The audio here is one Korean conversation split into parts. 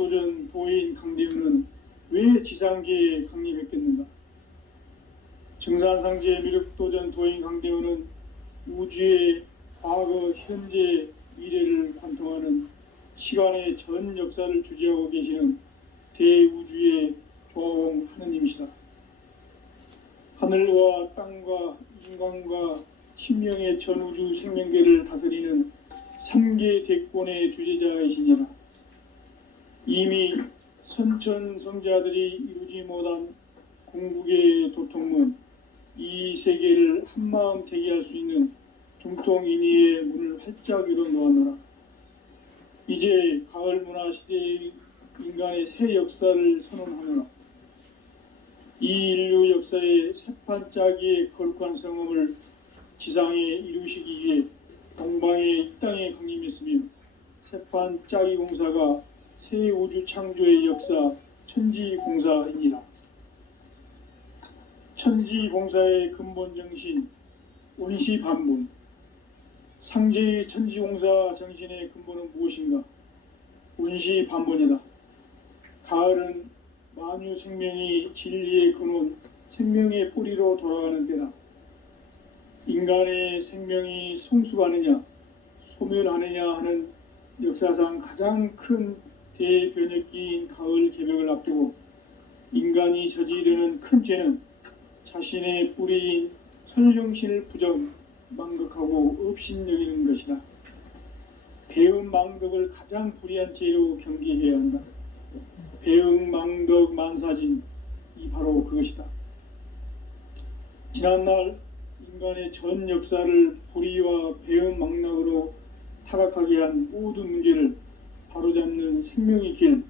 미륵도전 도인 강대우는 왜 지상계에 강림했겠는가? 증산상제 미륵도전 도인 강대우는 우주의 과거, 현재, 미래를 관통하는 시간의 전 역사를 주재하고 계시는 대우주의 조화공 하느님이시다. 하늘과 땅과 인간과 신명의 전우주 생명계를 다스리는 3계 대권의 주재자이시니라. 이미 선천성자들이 이루지 못한 궁극의 도통문, 이 세계를 한마음 되게 할 수 있는 중통인의의 문을 활짝 열어 놓았노라. 이제 가을 문화 시대의 인간의 새 역사를 선언하노라. 이 인류 역사의 새판짜기의 거룩한 성음을 지상에 이루시기 위해 동방의 이 땅에 강림했으며 새판짜기 공사가 새 우주 창조의 역사 천지공사이니라. 천지공사의 근본 정신 온시반본. 상제의 천지공사 정신의 근본은 무엇인가? 온시반본이다. 가을은 만유 생명이 진리의 근원, 생명의 뿌리로 돌아가는 때다. 인간의 생명이 성숙하느냐, 소멸하느냐 하는 역사상 가장 큰 대변혁기인 가을 개벽을 앞두고 인간이 저지르는 큰 죄는 자신의 뿌리인 설령신을 망극하고 업신여기는 것이다. 배음 망덕을 가장 불의한 죄로 경계해야 한다. 배음 망덕 만사진, 이 바로 그것이다. 지난날 인간의 전 역사를 불의와 배음 망락으로 타락하게 한 모든 문제를 바로잡는 생명의 길,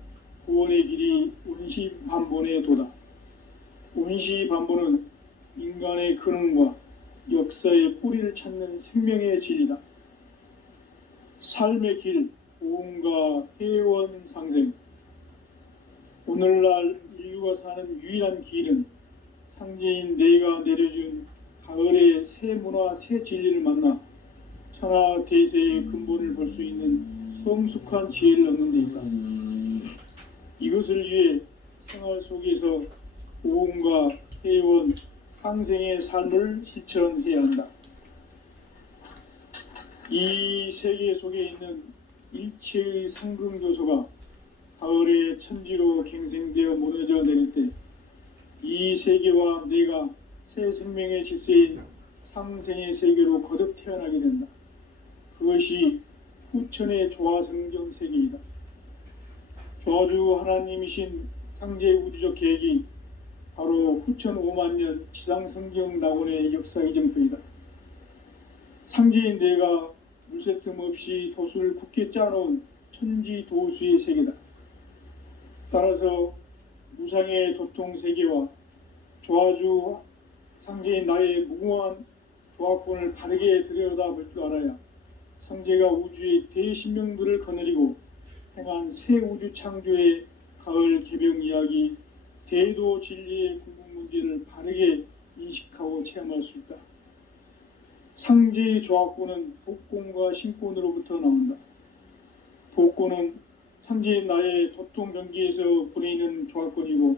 구원의 길이 온시반본의 도다. 온시반본은 인간의 근원과 역사의 뿌리를 찾는 생명의 진리다. 삶의 길, 보험과 회원 상생. 오늘날 인류가 사는 유일한 길은 상제인 내가 내려준 가을의 새 문화, 새 진리를 만나 천하 대세의 근본을 볼 수 있는 성숙한 지혜를 얻는 데 있다. 이것을 위해 생활 속에서 보험과 회원, 상생의 삶을 실천해야 한다. 이 세계 속에 있는 일체의 상금 요소가 가을의 천지로 갱생되어 무너져 내릴 때 이 세계와 내가 새 생명의 질서인 상생의 세계로 거듭 태어나게 된다. 그것이 후천의 조화성경 세계이다. 조화주 하나님이신 상제 우주적 계획이 바로 후천 5만 년 지상성경 낙원의 역사 이정표이다. 상제인 내가 물새 틈 없이 도수를 굳게 짜놓은 천지도수의 세계다. 따라서 무상의 도통 세계와 조화주 상제인 나의 무궁한 조화권을 바르게 들여다볼 줄 알아야 상제가 우주의 대신명들을 거느리고 행한 새 우주 창조의 가을 개병 이야기, 대도 진리의 궁극 문제를 바르게 인식하고 체험할 수 있다. 상제의 조화권은 복권과 신권으로부터 나온다. 복권은 상제인 나의 도통 경계에서 부리는 조화권이고,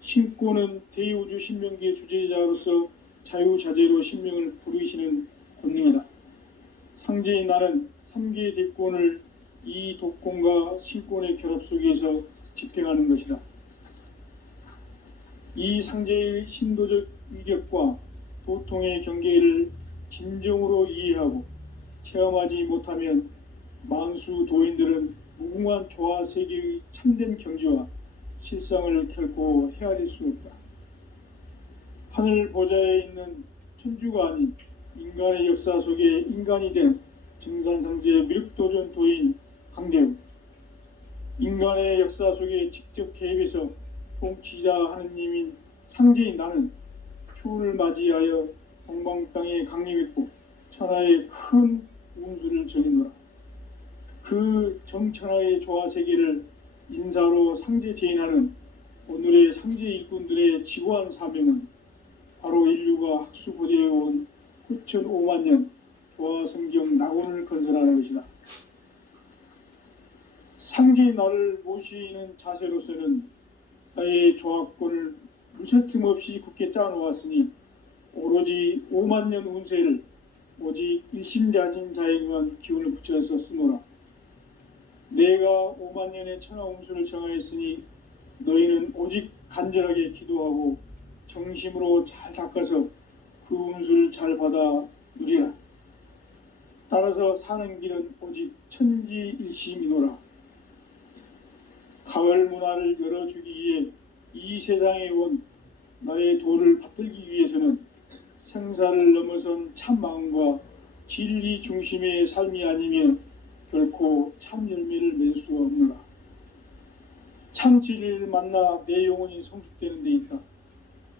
신권은 대우주 신명계 주제자로서 자유자재로 신명을 부르시는 권능이다. 상제인 나는 3계 대권을 이 독권과 신권의 결합 속에서 집행하는 것이다. 이 상제의 신도적 위력과 도통의 경계를 진정으로 이해하고 체험하지 못하면 만수 도인들은 무궁한 조화 세계의 참된 경지와 실상을 결코 헤아릴 수 없다. 하늘 보좌에 있는 천주가 아닌 인간의 역사 속에 인간이 된 증산상제 미륵도전 도인 강대우. 인간의 역사 속에 직접 개입해서 통치자 하느님인 상제인 나는 추운을 맞이하여 동방 땅에 강림했고 천하의 큰 운수를 전했노라. 그 정천하의 조화세계를 인사로 상제 제인하는 오늘의 상제 일꾼들의 지고한 사명은 바로 인류가 학수고대해온 후천 5만 년 조화성경 낙원을 건설하는 것이다. 상제의 나를 모시는 자세로서는 나의 조합권을 무쇠틈 없이 굳게 짜놓았으니 오로지 5만 년 운세를 오직 일심자진 자에게만 기운을 붙여서 쓰노라. 내가 5만 년의 천하 운수를 정하였으니 너희는 오직 간절하게 기도하고 정심으로 잘 닦아서 그 운수를 잘 받아 누리라. 따라서 사는 길은 오직 천지일심이노라. 가을 문화를 열어주기 위해 이 세상에 온 나의 도를 받들기 위해서는 생사를 넘어선 참 마음과 진리 중심의 삶이 아니면 결코 참 열매를 맺을 수가 없노라. 참 진리를 만나 내 영혼이 성숙되는 데 있다.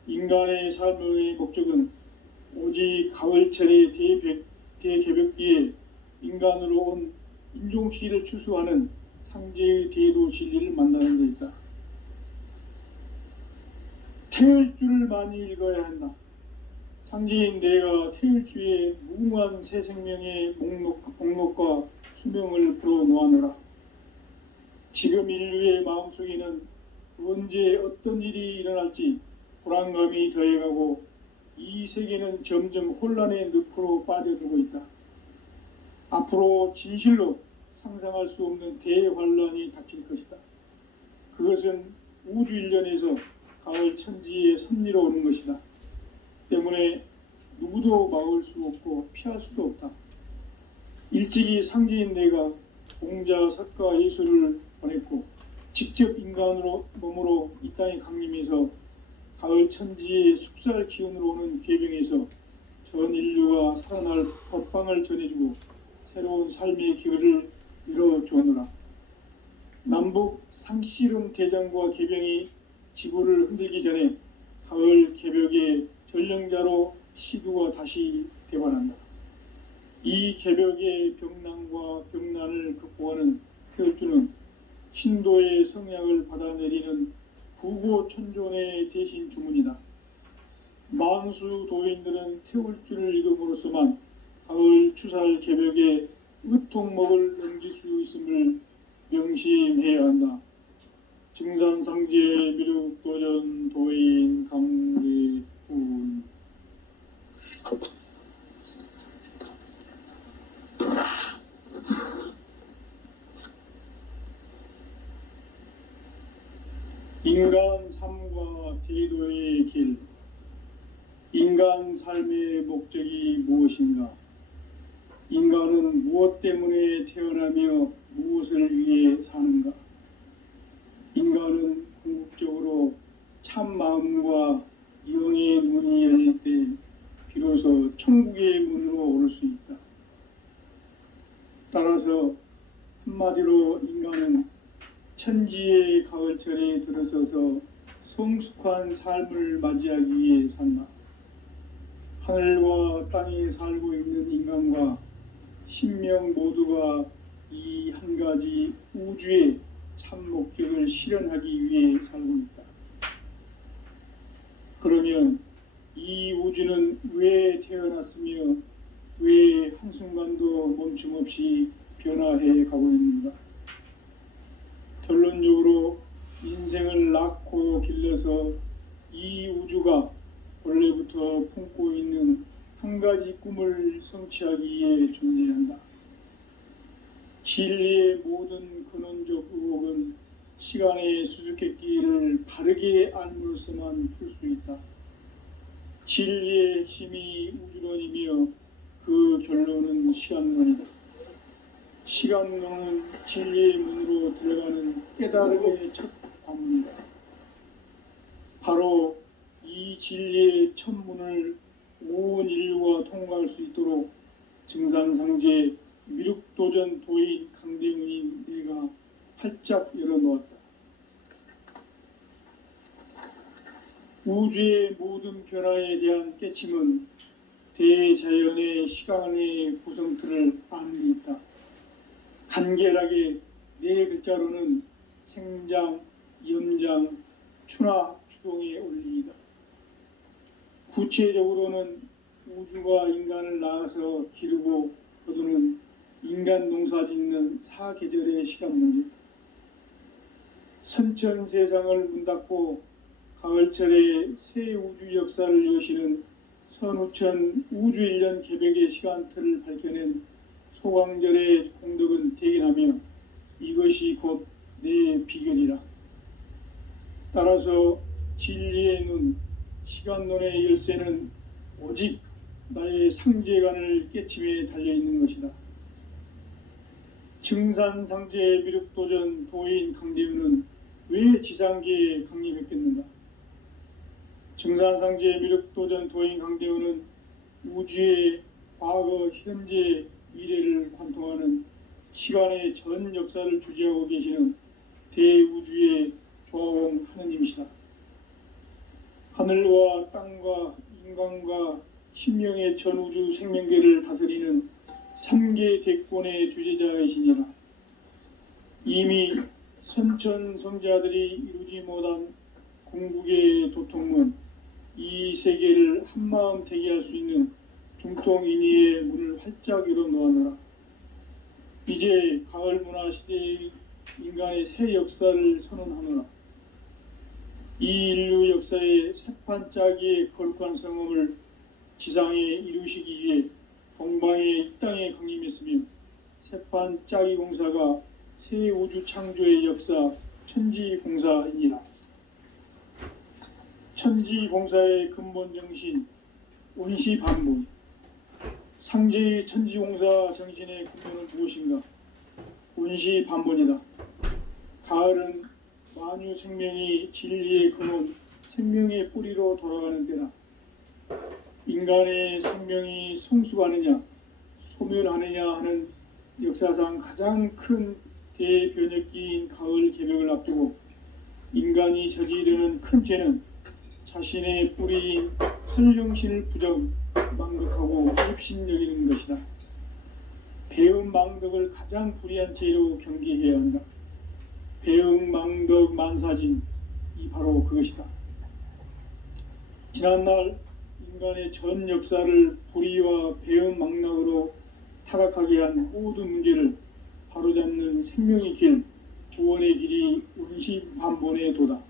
인간의 삶의 목적은 오직 가을철의 대개벽기에 인간으로 온 인종씨를 추수하는 상제의 대도 진리를 만나는 데 있다. 태을 줄을 많이 읽어야 한다. 상제인 내가 태을 주에 무궁한 새 생명의 목록과 수명을 풀어놓아노라. 지금 인류의 마음속에는 언제 어떤 일이 일어날지 불안감이 더해가고 이 세계는 점점 혼란의 늪으로 빠져들고 있다. 앞으로 진실로 상상할 수 없는 대환란이 닥칠 것이다. 그것은 우주 일련에서 가을 천지의 섭리로 오는 것이다. 때문에 누구도 막을 수 없고 피할 수도 없다. 일찍이 상제인 내가 공자, 석가, 예수를 보냈고 직접 인간으로 몸으로 이 땅에 강림해서 가을 천지의 숙살 기운으로 오는 계병에서 전 인류가 살아날 법방을 전해주고 새로운 삶의 기회를 이뤄주오노라. 남북 상씨름 대장과 계병이 지구를 흔들기 전에 가을 개벽의 전령자로 시두가 다시 대관한다. 이 개벽의 병난과 병난을 극복하는 태을주는 신도의 성약을 받아내리는 부고천존의 대신 주문이다. 만수 도인들은 태울주를 읽음으로써만 가을 추살 개벽에 으통목을 넘길 수 있음을 명심해야 한다. 증산상제 미륵도전 도인 강대훈. 인간 삶과 대도의 길. 인간 삶의 목적이 무엇인가? 인간은 무엇 때문에 태어나며 무엇을 위해 사는가? 인간은 궁극적으로 참 마음과 영의 문이 열릴 때 비로소 천국의 문으로 오를 수 있다. 따라서 한마디로 인간은 천지의 가을철에 들어서서 성숙한 삶을 맞이하기 위해 산다. 하늘과 땅에 살고 있는 인간과 신명 모두가 이 한 가지 우주의 참 목적을 실현하기 위해 살고 있다. 그러면 이 우주는 왜 태어났으며 왜 한순간도 멈춤 없이 변화해 가고 있는가? 결론적으로 인생을 낳고 길러서 이 우주가 원래부터 품고 있는 한 가지 꿈을 성취하기 위해 존재한다. 진리의 모든 근원적 의혹은 시간의 수수께끼를 바르게 알므로서만 풀 수 있다. 진리의 핵심이 우주론이며 그 결론은 시간론이다. 시간론은 진리의 문으로 들어가는 깨달음의 첫 관문이다. 바로 이 진리의 첫 문을 온 인류가 통과할 수 있도록 증산상제 미륵도전 도인 강대훈이 내가 활짝 열어놓았다. 우주의 모든 변화에 대한 깨침은 대자연의 시간의 구성틀을 아는 데 있다. 간결하게 네 글자로는 생장, 염장, 추나, 추동의 원리이다. 구체적으로는 우주가 인간을 낳아서 기르고 거두는 인간 농사 짓는 사계절의 시간 문제, 선천 세상을 문 닫고 가을철에 새 우주 역사를 여시는 선우천 우주일년 개벽의 시간틀을 밝혀낸 소광절의 공덕은 대견하며 이것이 곧 내 비결이라. 따라서 진리의 눈, 시간론의 열쇠는 오직 나의 상제관을 깨침에 달려있는 것이다. 증산상제 미륵도전 도인 강대우는 왜 지상계에 강림했겠는가? 증산상제 미륵도전 도인 강대우는 우주의 과거, 현재, 미래를 관통하는 시간의 전 역사를 주재하고 계시는 대우주의 조화원 하느님이시다. 하늘과 땅과 인간과 신명의 전우주 생명계를 다스리는 3계 대권의 주제자이시니라. 이미 선천성자들이 이루지 못한 궁극의 도통문, 이 세계를 한마음 대기할 수 있는 중통인의의 문을 활짝 열어 놓아노라. 이제 가을 문화 시대의 인간의 새 역사를 선언하노라. 이 인류 역사의 새판짜기의 거룩한 성험을 지상에 이루시기 위해 동방의 이 땅에 강림했으며 새판짜기 공사가 새 우주 창조의 역사 천지공사이니라. 천지공사의 근본 정신 온시반본. 상제의 천지공사 정신의 근본은 무엇인가? 온시반본이다. 가을은 만유 생명이 진리의 근원, 생명의 뿌리로 돌아가는 때다. 인간의 생명이 성숙하느냐, 소멸하느냐 하는 역사상 가장 큰 대변혁기인 가을 개벽을 앞두고 인간이 저지르는 큰 죄는 자신의 뿌리인 설령신을 망극하고 입신여기는 것이다. 배음 망덕을 가장 불의한 죄로 경계해야 한다. 배음 망덕 만사진, 이 바로 그것이다. 지난날 인간의 전 역사를 불의와 배음 망락으로 타락하게 한 모든 문제를 바로잡는 생명의 길, 구원의 길이 온시반본의 도다.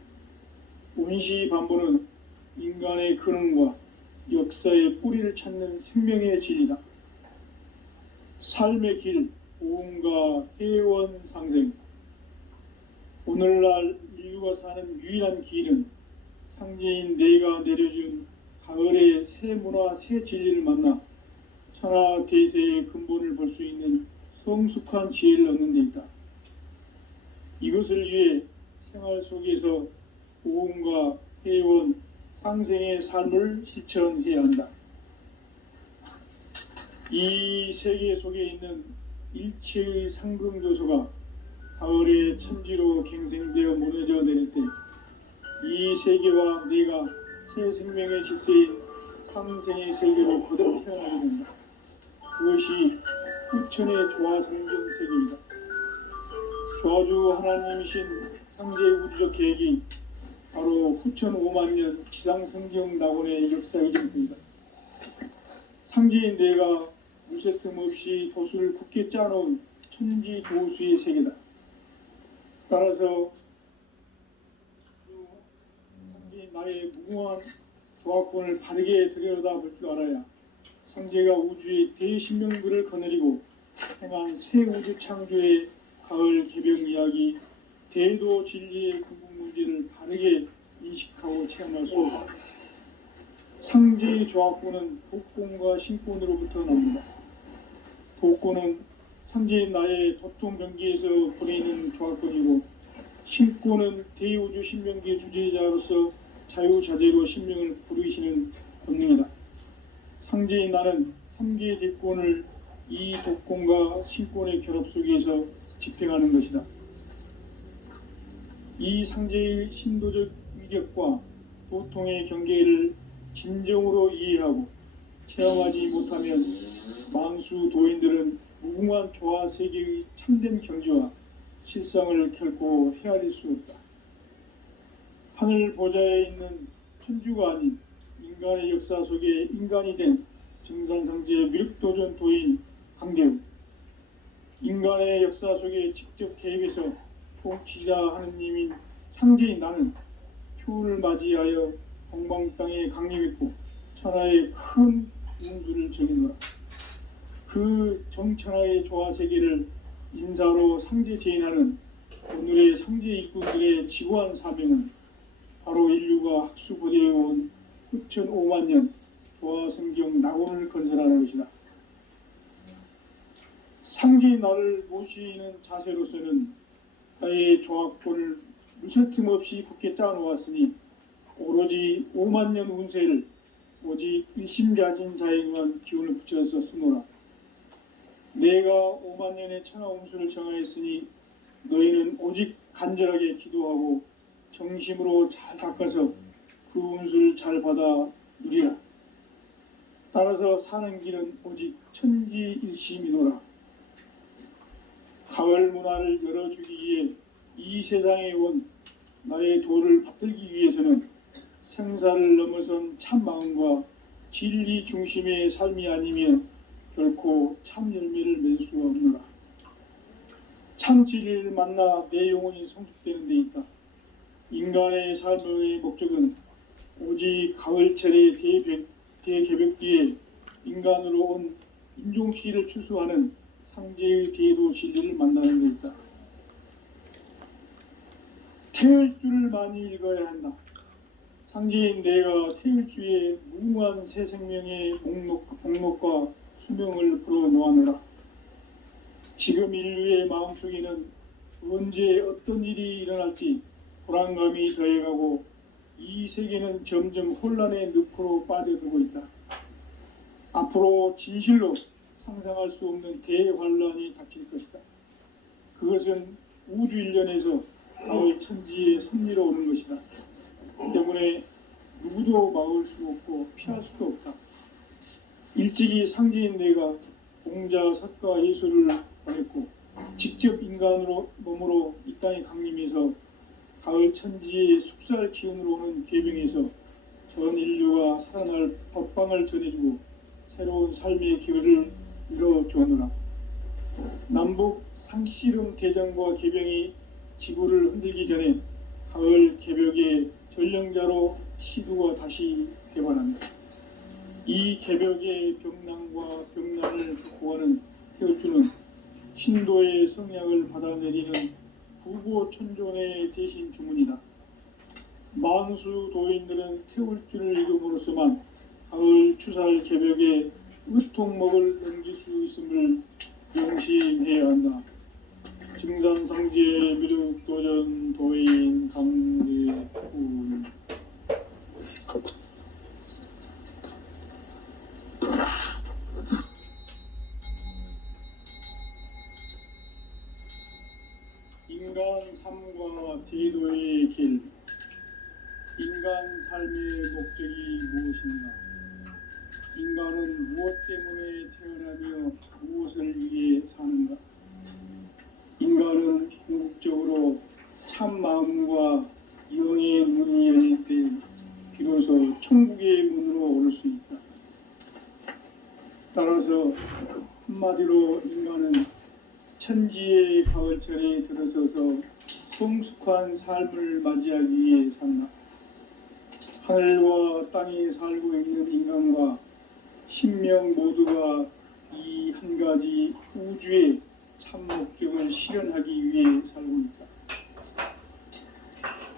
온시반본은 인간의 근원과 역사의 뿌리를 찾는 생명의 진리다. 삶의 길, 보험과 회원 상생. 오늘날 인류가 사는 유일한 길은 상제인 내가 내려준 가을의 새 문화, 새 진리를 만나 천하 대세의 근본을 볼 수 있는 성숙한 지혜를 얻는 데 있다. 이것을 위해 생활 속에서 보험과 회원, 상생의 삶을 실천해야 한다. 이 세계 속에 있는 일체의 상금교소가 가을의 천지로 갱생되어 무너져 내릴 때 이 세계와 내가 새 생명의 질서인 상생의 세계로 거듭 태어나게 된다. 그것이 후천의 조화성경 세계이다. 조화주 하나님이신 상제의 우주적 계획이 바로 후천 5만년 지상성경 낙원의 역사의 전부이다. 상제인 내가 무쇠 틈 없이 도수를 굳게 짜놓은 천지 조수의 세계다. 따라서 상제인 나의 무궁한 조합권을 바르게 들여다볼 줄 알아야 상제가 우주의 대신명들을 거느리고 행한 새 우주 창조의 가을 개벽 이야기, 대도 진리의 근본 문제를 바르게 인식하고 체험할 수 있다. 상제의 조합권은 독권과 신권으로부터 나옵니다. 독권은 상제인 나의 도통 경계에서 보내는 조합권이고, 신권은 대우주 신명계 주제자로서 자유자재로 신명을 부르시는 권능이다. 상제인 나는 3개의 대권을 이 독권과 신권의 결합 속에서 집행하는 것이다. 이 상제의 신도적 위력과 도통의 경계를 진정으로 이해하고 체험하지 못하면 만수 도인들은 무궁한 조화 세계의 참된 경지와 실상을 결코 헤아릴 수 없다. 하늘 보좌에 있는 천주가 아닌 인간의 역사 속에 인간이 된 증산상제 미륵도전 도인 강대우. 인간의 역사 속에 직접 개입해서 통치자 하느님인 상제인 나는 추운을 맞이하여 동방 땅에 강림했고 천하의 큰 운수를 정해노라. 그 정천하의 조화세계를 인사로 상제 제인하는 오늘의 상제 일꾼들의 지고한 사명은 바로 인류가 학수고대해온 흑천 5만 년 조화성경 낙원을 건설하는 것이다. 상제의 나를 모시는 자세로서는 나의 조합권을 무설틈 없이 굳게 짜놓았으니 오로지 5만 년 운세를 오직 일심가진 자에게만 기운을 붙여서 쓰노라. 내가 5만 년의 천하 운수를 정하였으니 너희는 오직 간절하게 기도하고 정심으로 잘 닦아서 그 운수를 잘 받아 누리라. 따라서 사는 길은 오직 천지일심이노라. 가을 문화를 열어주기 위해 이 세상에 온 나의 도를 받들기 위해서는 생사를 넘어선 참 마음과 진리 중심의 삶이 아니면 결코 참 열매를 맺을 수가 없노라. 참 진리를 만나 내 영혼이 성숙되는 데 있다. 인간의 삶의 목적은 오직 가을철의 대개벽 뒤에 인간으로 온 인종시를 추수하는 상제의 대도 진리를 만나는 데 있다. 태을주를 많이 읽어야 한다. 상제인 내가 태을주의 무궁한 새 생명의 목록과 수명을 불어놓아노라. 지금 인류의 마음속에는 언제 어떤 일이 일어날지 불안감이 더해가고 이 세계는 점점 혼란의 늪으로 빠져들고 있다. 앞으로 진실로 상상할 수 없는 대환란이 닥칠 것이다. 그것은 우주 일련에서 가을 천지의 섭리로 오는 것이다. 때문에 누구도 막을 수 없고 피할 수도 없다. 일찍이 상제인 내가 공자, 석가, 예수를 보냈고 직접 인간으로 몸으로 이 땅에 강림해서 가을 천지의 숲살 기운으로 오는 계병에서 전 인류가 살아날 법방을 전해주고 새로운 삶의 기회를 이뤄주었노라. 남북 상씨름 대전과 계병이 지구를 흔들기 전에 가을 개벽의 전령자로 시두가 다시 되관한다. 이 개벽의 병난과 병난을 극복하는 태을주는 신도의 성약을 받아내리는 부고천존의 대신 주문이다. 만수 도인들은 태울주를 읽음으로써만 가을 추살 개벽의 의통목을 넘길 수 있음을 명심해야 한다. 증산상제 미륵도전 도인 강대훈. 인간 삶과 대도의 길. 인간 삶의 목적이 무엇인가? 인간은 무엇 때문에 태어나며 무엇을 위해 사는가? 인간은 궁극적으로 참 마음과 영의 문이 열릴 때 비로소 천국의 문으로 오를 수 있다. 따라서 한마디로 인간은 천지의 가을철에 들어서서 성숙한 삶을 맞이하기 위해 산다. 하늘과 땅에 살고 있는 인간과 신명 모두가 이 한 가지 우주의 참 목적을 실현하기 위해 살고 있다.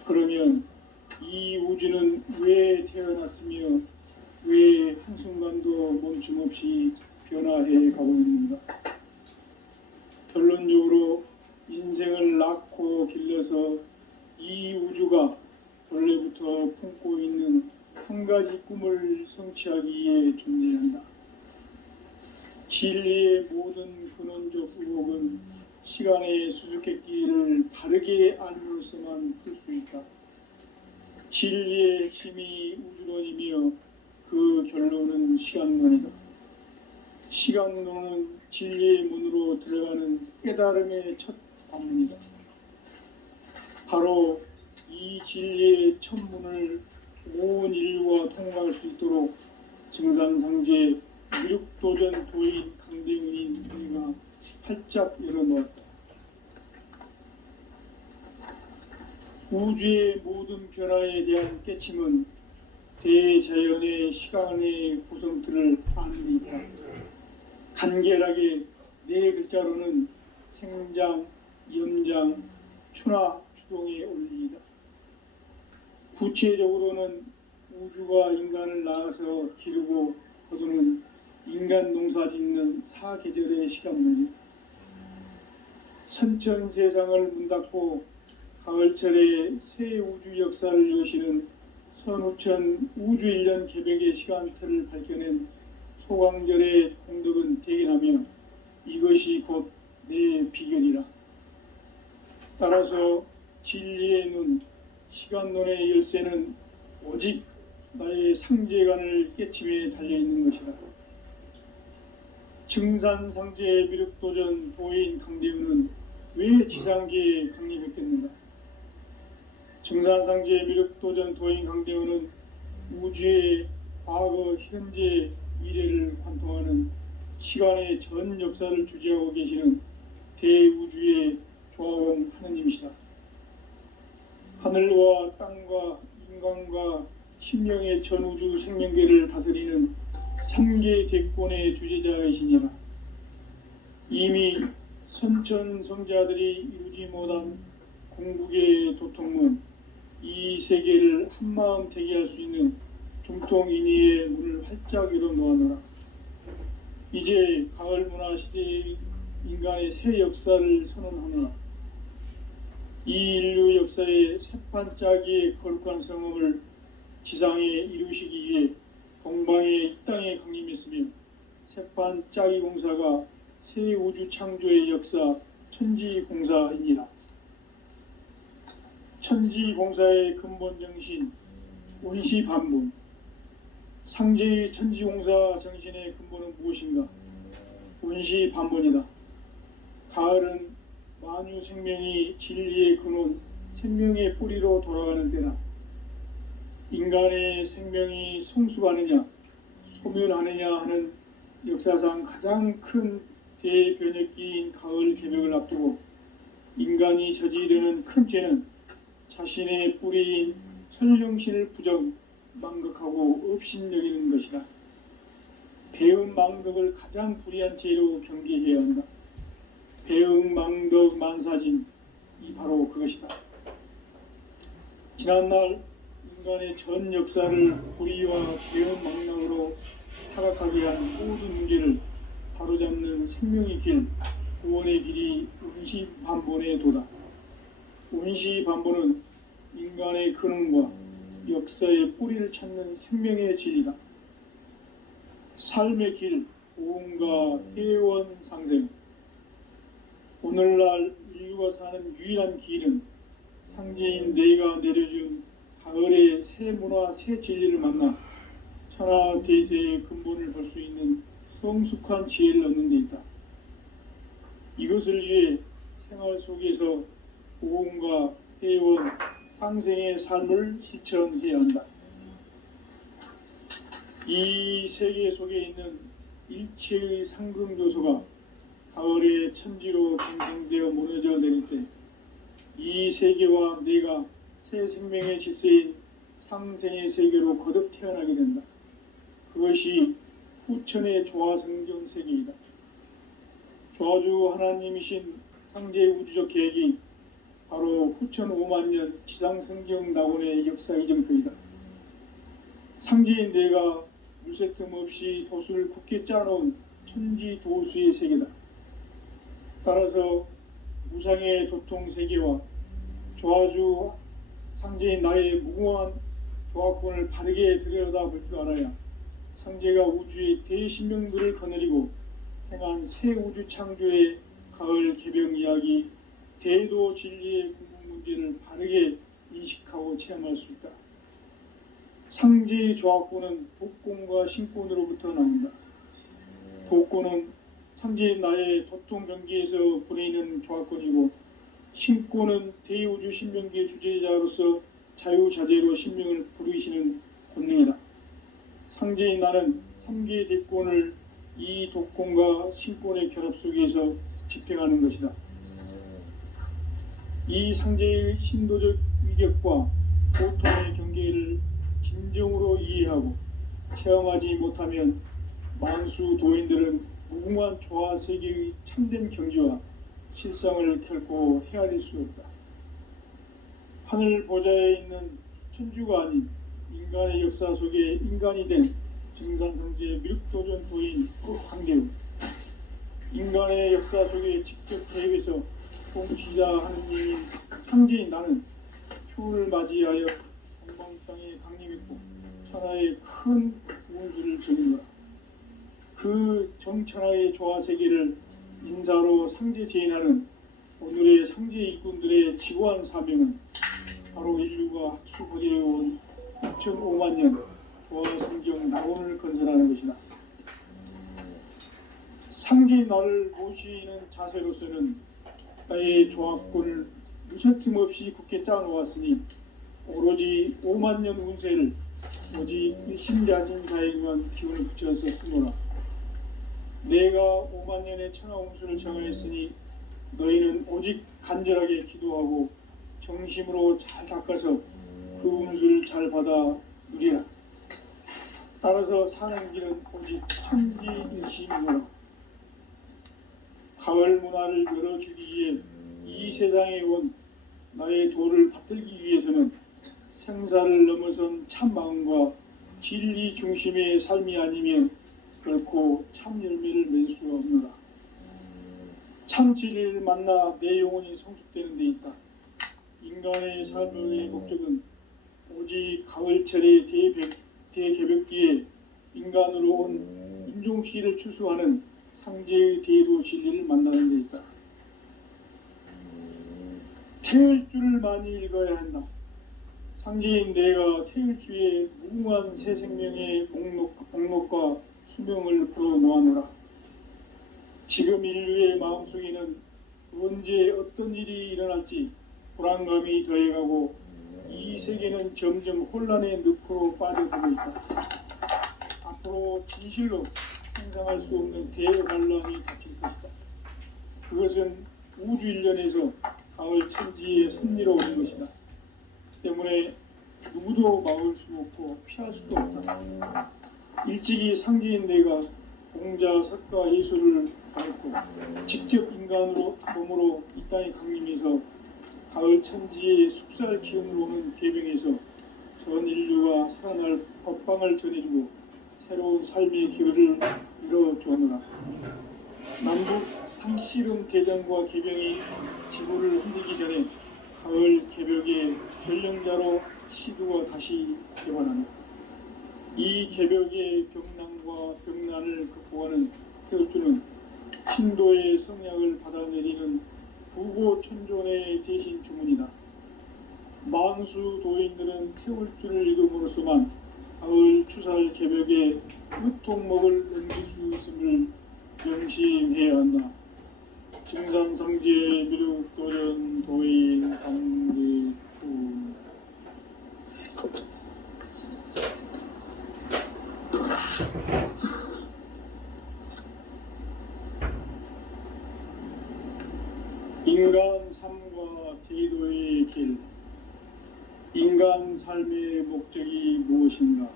그러면 이 우주는 왜 태어났으며 왜 한순간도 멈춤 없이 변화해 가고 있는가? 결론적으로 인생을 낳고 길러서 이 우주가 원래부터 품고 있는 한 가지 꿈을 성취하기 위해 존재한다. 진리의 모든 근원적 의혹은 시간의 수수께끼를 바르게 알므로서만 풀 수 있다. 진리의 핵심이 우주론이며 그 결론은 시간론이다. 시간론은 진리의 문으로 들어가는 깨달음의 첫 방문이다. 바로 이 진리의 첫 문을 온 인류가 통과할 수 있도록 증산상제 미륵도전 도인 강대훈이 우리가 활짝 열어놓았다. 우주의 모든 변화에 대한 깨침은 대자연의 시간의 구성틀을 아는 데 있다. 간결하게 네 글자로는 생장, 염장, 추나 추동의 원리이다. 구체적으로는 우주가 인간을 낳아서 기르고 거두는 인간 농사 짓는 사계절의 시간 문제. 선천 세상을 문닫고 가을철에 새 우주 역사를 여시는 선우천 우주 1년 개벽의 시간틀을 밝혀낸 소광절의 공덕은 대견하며 이것이 곧 내 비결이라. 따라서 진리의 눈, 시간론의 열쇠는 오직 나의 상제관을 깨침에 달려있는 것이다. 증산상제의 미륵도전 도인 강대우는 왜 지상계에 강림했겠는가? 증산상제의 미륵도전 도인 강대우는 우주의 과거, 현재, 미래를 관통하는 시간의 전 역사를 주재하고 계시는 대우주의 조화원 하느님이시다. 하늘과 땅과 인간과 신명의 전우주 생명계를 다스리는 3계 대권의 주제자이시니라. 이미 선천성자들이 이루지 못한 궁극의 도통은 이 세계를 한마음 되게 할 수 있는 중통인의의 문을 활짝 열어 놓아노라. 이제 가을 문화 시대의 인간의 새 역사를 선언하노라. 이 인류 역사의 새판짜기의 거룩한 성음을 지상에 이루시기 위해 동방의 이 땅에 강림했으며 새판짜기 공사가 새 우주 창조의 역사 천지공사이니라. 천지공사의 근본 정신 운시반분. 상제의 천지공사 정신의 근본은 무엇인가? 운시반분이다. 가을은 만유 생명이 진리의 근원, 생명의 뿌리로 돌아가는 때다. 인간의 생명이 성숙하느냐, 소멸하느냐 하는 역사상 가장 큰 대변혁기인 가을 개벽을 앞두고 인간이 저지르는 큰 죄는 자신의 뿌리인 설령신을 망극하고 업신여기는 것이다. 배은 망덕을 가장 불의한 죄로 경계해야 한다. 배응 망덕 만사진, 이 바로 그것이다. 지난날 인간의 전 역사를 불의와 배응 망락으로 타락하게 한 모든 문제를 바로잡는 생명의 길, 구원의 길이 운시반본의 도다. 운시반본은 인간의 근원과 역사의 뿌리를 찾는 생명의 진리다. 삶의 길, 고음과 회원 상생. 오늘날 인류가 사는 유일한 길은 상제인 내가 내려준 가을의 새 문화, 새 진리를 만나 천하 대세의 근본을 볼 수 있는 성숙한 지혜를 얻는 데 있다. 이것을 위해 생활 속에서 고음과 회원, 상생의 삶을 실천해야 한다. 이 세계 속에 있는 일체의 상승조소가 가을의 천지로 강성되어 무너져 내릴 때 이 세계와 내가 새 생명의 질서인 상생의 세계로 거듭 태어나게 된다. 그것이 후천의 조화성경 세계이다. 조화주 하나님이신 상제의 우주적 계획이 바로 후천 5만년 지상성경 낙원의 역사 이정표이다. 상제인 내가 물새 틈 없이 도수를 굳게 짜놓은 천지도수의 세계다. 따라서 무상의 도통 세계와 조화주 상제인 나의 무궁한 조화권을 바르게 들여다볼 줄 알아야 상제가 우주의 대신명들을 거느리고 행한 새 우주 창조의 가을 개병 이야기, 대도 진리의 궁극 문제를 바르게 인식하고 체험할 수 있다. 상제의 조화권은 독권과 신권으로부터 나온다. 독권은 상제인 나의 도통 경계에서 부리는 조화권이고, 신권은 대우주 신명계 주제자로서 자유자재로 신명을 부르시는 권능이다. 상제인 나는 3계 대권을 이 독권과 신권의 결합 속에서 집행하는 것이다. 이 상제의 신도적 위격과 고통의 경계를 진정으로 이해하고 체험하지 못하면 만수 도인들은 무궁한 조화 세계의 참된 경지와 실상을 결코 헤아릴 수 없다. 하늘 보좌에 있는 천주가 아닌 인간의 역사 속에 인간이 된 증산성지의 미륵도전 도인 황대우, 인간의 역사 속에 직접 개입해서 통치자 하느님인 상제인 나는 추운을 맞이하여 동방땅에 강림했고 천하의 큰 운수를 전인다. 그 정천하의 조화세계를 인사로 상제 제인하는 오늘의 상제 일꾼들의 지고한 사명은 바로 인류가 학수고대해온 6,500만 년 조화성경 낙원을 건설하는 것이다. 상제인 나를 모시는 자세로서는 나의 조합권을 무설틈 없이 굳게 짜놓았으니 오로지 5만 년 운세를 오직 일심자진 자에게만 기운을 붙여서 쓰노라. 내가 5만 년의 천하 운수를 정하였으니 너희는 오직 간절하게 기도하고 정심으로 잘 닦아서 그 운수를 잘 받아 누리라. 따라서 사는 길은 오직 천지일심이노라. 가을 문화를 열어주기 위해 이 세상에 온 나의 도를 받들기 위해서는 생사를 넘어선 참 마음과 진리 중심의 삶이 아니면 결코 참 열매를 맺을 수가 없노라. 참 진리를 만나 내 영혼이 성숙되는 데 있다. 인간의 삶의 목적은 오직 가을철의 대개벽기에 인간으로 온 인종시를 추수하는 상제의 대도 진리를 만나는 데 있다. 태을 줄을 많이 읽어야 한다. 상제인 내가 태을주의 무궁한 새 생명의 목록과 수명을 풀어놓아노라. 지금 인류의 마음속에는 언제 어떤 일이 일어날지 불안감이 더해가고 이 세계는 점점 혼란의 늪으로 빠져들고 있다. 앞으로 진실로 상상할 수 없는 대환란이 닥칠 것이다. 그것은 우주 일련에서 가을 천지에 섭리로 오는 것이다. 때문에 누구도 막을 수 없고 피할 수도 없다. 일찍이 상제인 내가 공자, 석가, 예술을 가르고 직접 인간으로 몸으로 이 땅에 강림해서 가을 천지의 숲살 기운을 오는 계병에서 전 인류가 살아날 법방을 전해주고 새로운 삶의 기회를 이뤄주었노라. 남북 상씨름 대전과 계병이 지구를 흔들기 전에 가을 개벽의 전령자로 시두가 다시 개관한다. 이 개벽의 병난과 병난을 극복하는 태울주는 신도의 성약을 받아내리는 부고천존의 대신 주문이다. 만수 도인들은 태울주를 읽음으로써만 가을 추살 개벽의 으통목을 넘길 수 있음을 명심해야 한다. 증산성제 미륵도전 도인 강리후. 인간 삶과 대도의 길. 인간 삶의 목적이 무엇인가?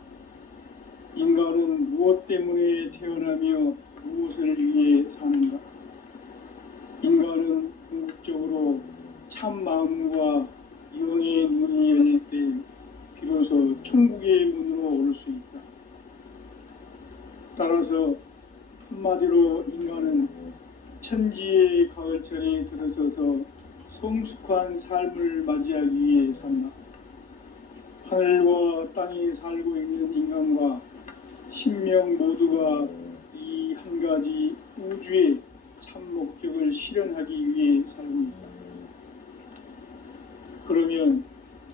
인간은 무엇 때문에 태어나며 무엇을 위해 사는가? 인간은 궁극적으로 참 마음과 영의 문이 열릴 때 비로소 천국의 문으로 올 수 있다. 따라서 한마디로 인간은 천지의 가을철에 들어서서 성숙한 삶을 맞이하기 위해 산다. 하늘과 땅에 살고 있는 인간과 신명 모두가 이 한 가지 우주의 참 목적을 실현하기 위해 살고 있다. 그러면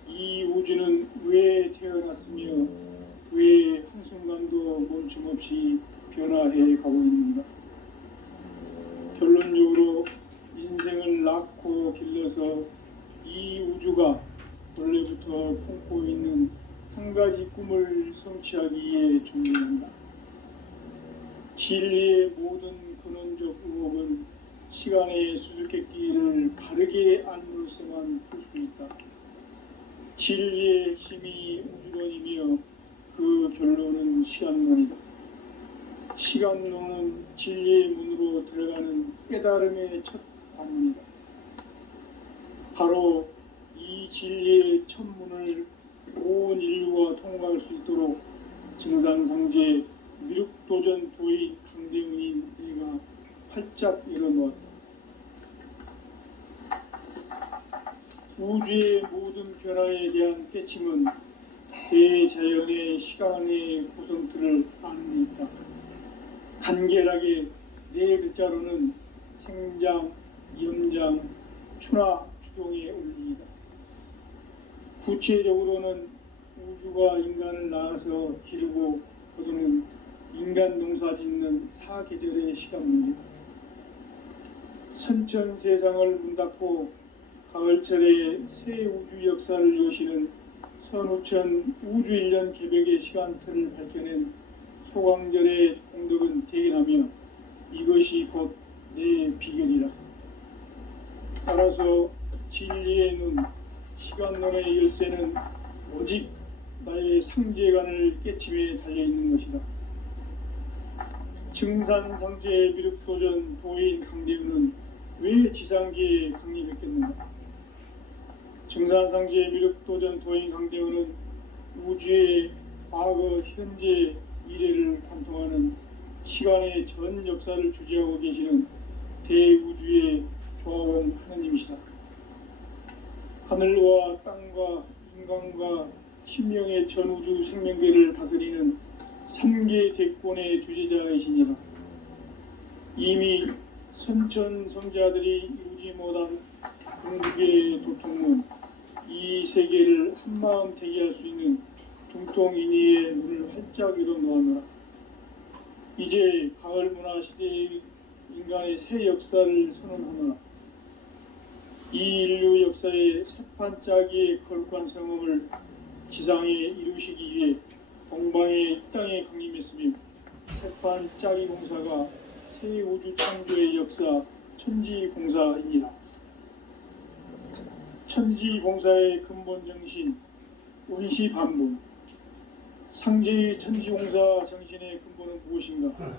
이 우주는 왜 태어났으며 왜 한순간도 멈춤없이 변화해 가고 있는가? 결론적으로 인생을 낳고 길러서 이 우주가 원래부터 품고 있는 한 가지 꿈을 성취하기 위해 존재한다. 진리의 모든 근원적 의혹은 시간의 수수께끼를 바르게 알므로써만 풀 수 있다. 진리의 핵심이 우주론이며 그 결론은 시간론이다. 시간론은 진리의 문으로 들어가는 깨달음의 첫 관문이다. 바로 이 진리의 첫 문을 온 인류가 통과할 수 있도록 증산상제 미륵도전 도의 강대훈인 내가 활짝 열어놓았다. 우주의 모든 변화에 대한 깨침은 대자연의 시간의 구성틀을 아는 데 있다. 간결하게 네 글자로는 생장, 염장, 추나 추동의 원리이다. 구체적으로는 우주가 인간을 낳아서 기르고 거두는 인간 농사 짓는 사계절의 시간 문제다. 선천 세상을 문 닫고 가을철에 새 우주 역사를 여시는 선우천 우주일년 개벽의 시간틀을 밝혀낸 소강절의 공덕은 대견하며 이것이 곧 내 비결이라. 따라서 진리의 눈, 시간론의 열쇠는 오직 나의 상제관을 깨침에 달려있는 것이다. 증산상제 미륵도전 도인 강대훈은 왜 지상계에 강림했겠는가? 증산상제 미륵도전 도인 강대훈은 우주의 과거, 현재, 미래를 관통하는 시간의 전 역사를 주재하고 계시는 대우주의 조합원 하나님이시다. 하늘과 땅과 인간과 신명의 전우주 생명계를 다스리는 3계 대권의 주제자이시니라. 이미 선천성자들이 이루지 못한 궁극의 도통문, 이 세계를 한마음 대기할 수 있는 중통인의의 문을 활짝 열어놓았노라. 이제 가을 문화 시대의 인간의 새 역사를 선언하노라. 이 인류 역사의 새판짜기의 거룩한 성음을 지상에 이루시기 위해 동방의 이 땅에 강림했으며 새판짜기 공사가 새 우주 창조의 역사 천지공사이니라. 천지공사의 근본 정신 운시반본. 상제의 천지공사 정신의 근본은 무엇인가?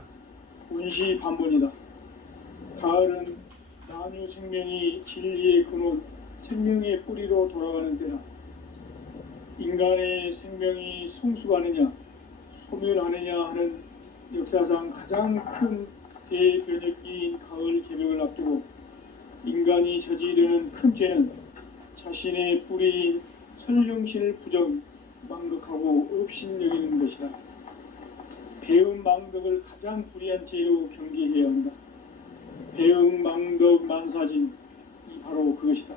운시반본이다. 가을은 만유 생명이 진리의 근원, 생명의 뿌리로 돌아가는 때다. 인간의 생명이 성숙하느냐, 소멸하느냐 하는 역사상 가장 큰 대변혁기인 가을 개벽을 앞두고 인간이 저지르는 큰 죄는 자신의 뿌리인 설령신을 부정, 망덕하고 업신여기는 것이다. 배음 망덕을 가장 불의한 죄로 경계해야 한다. 배음 망덕 만사진이 바로 그것이다.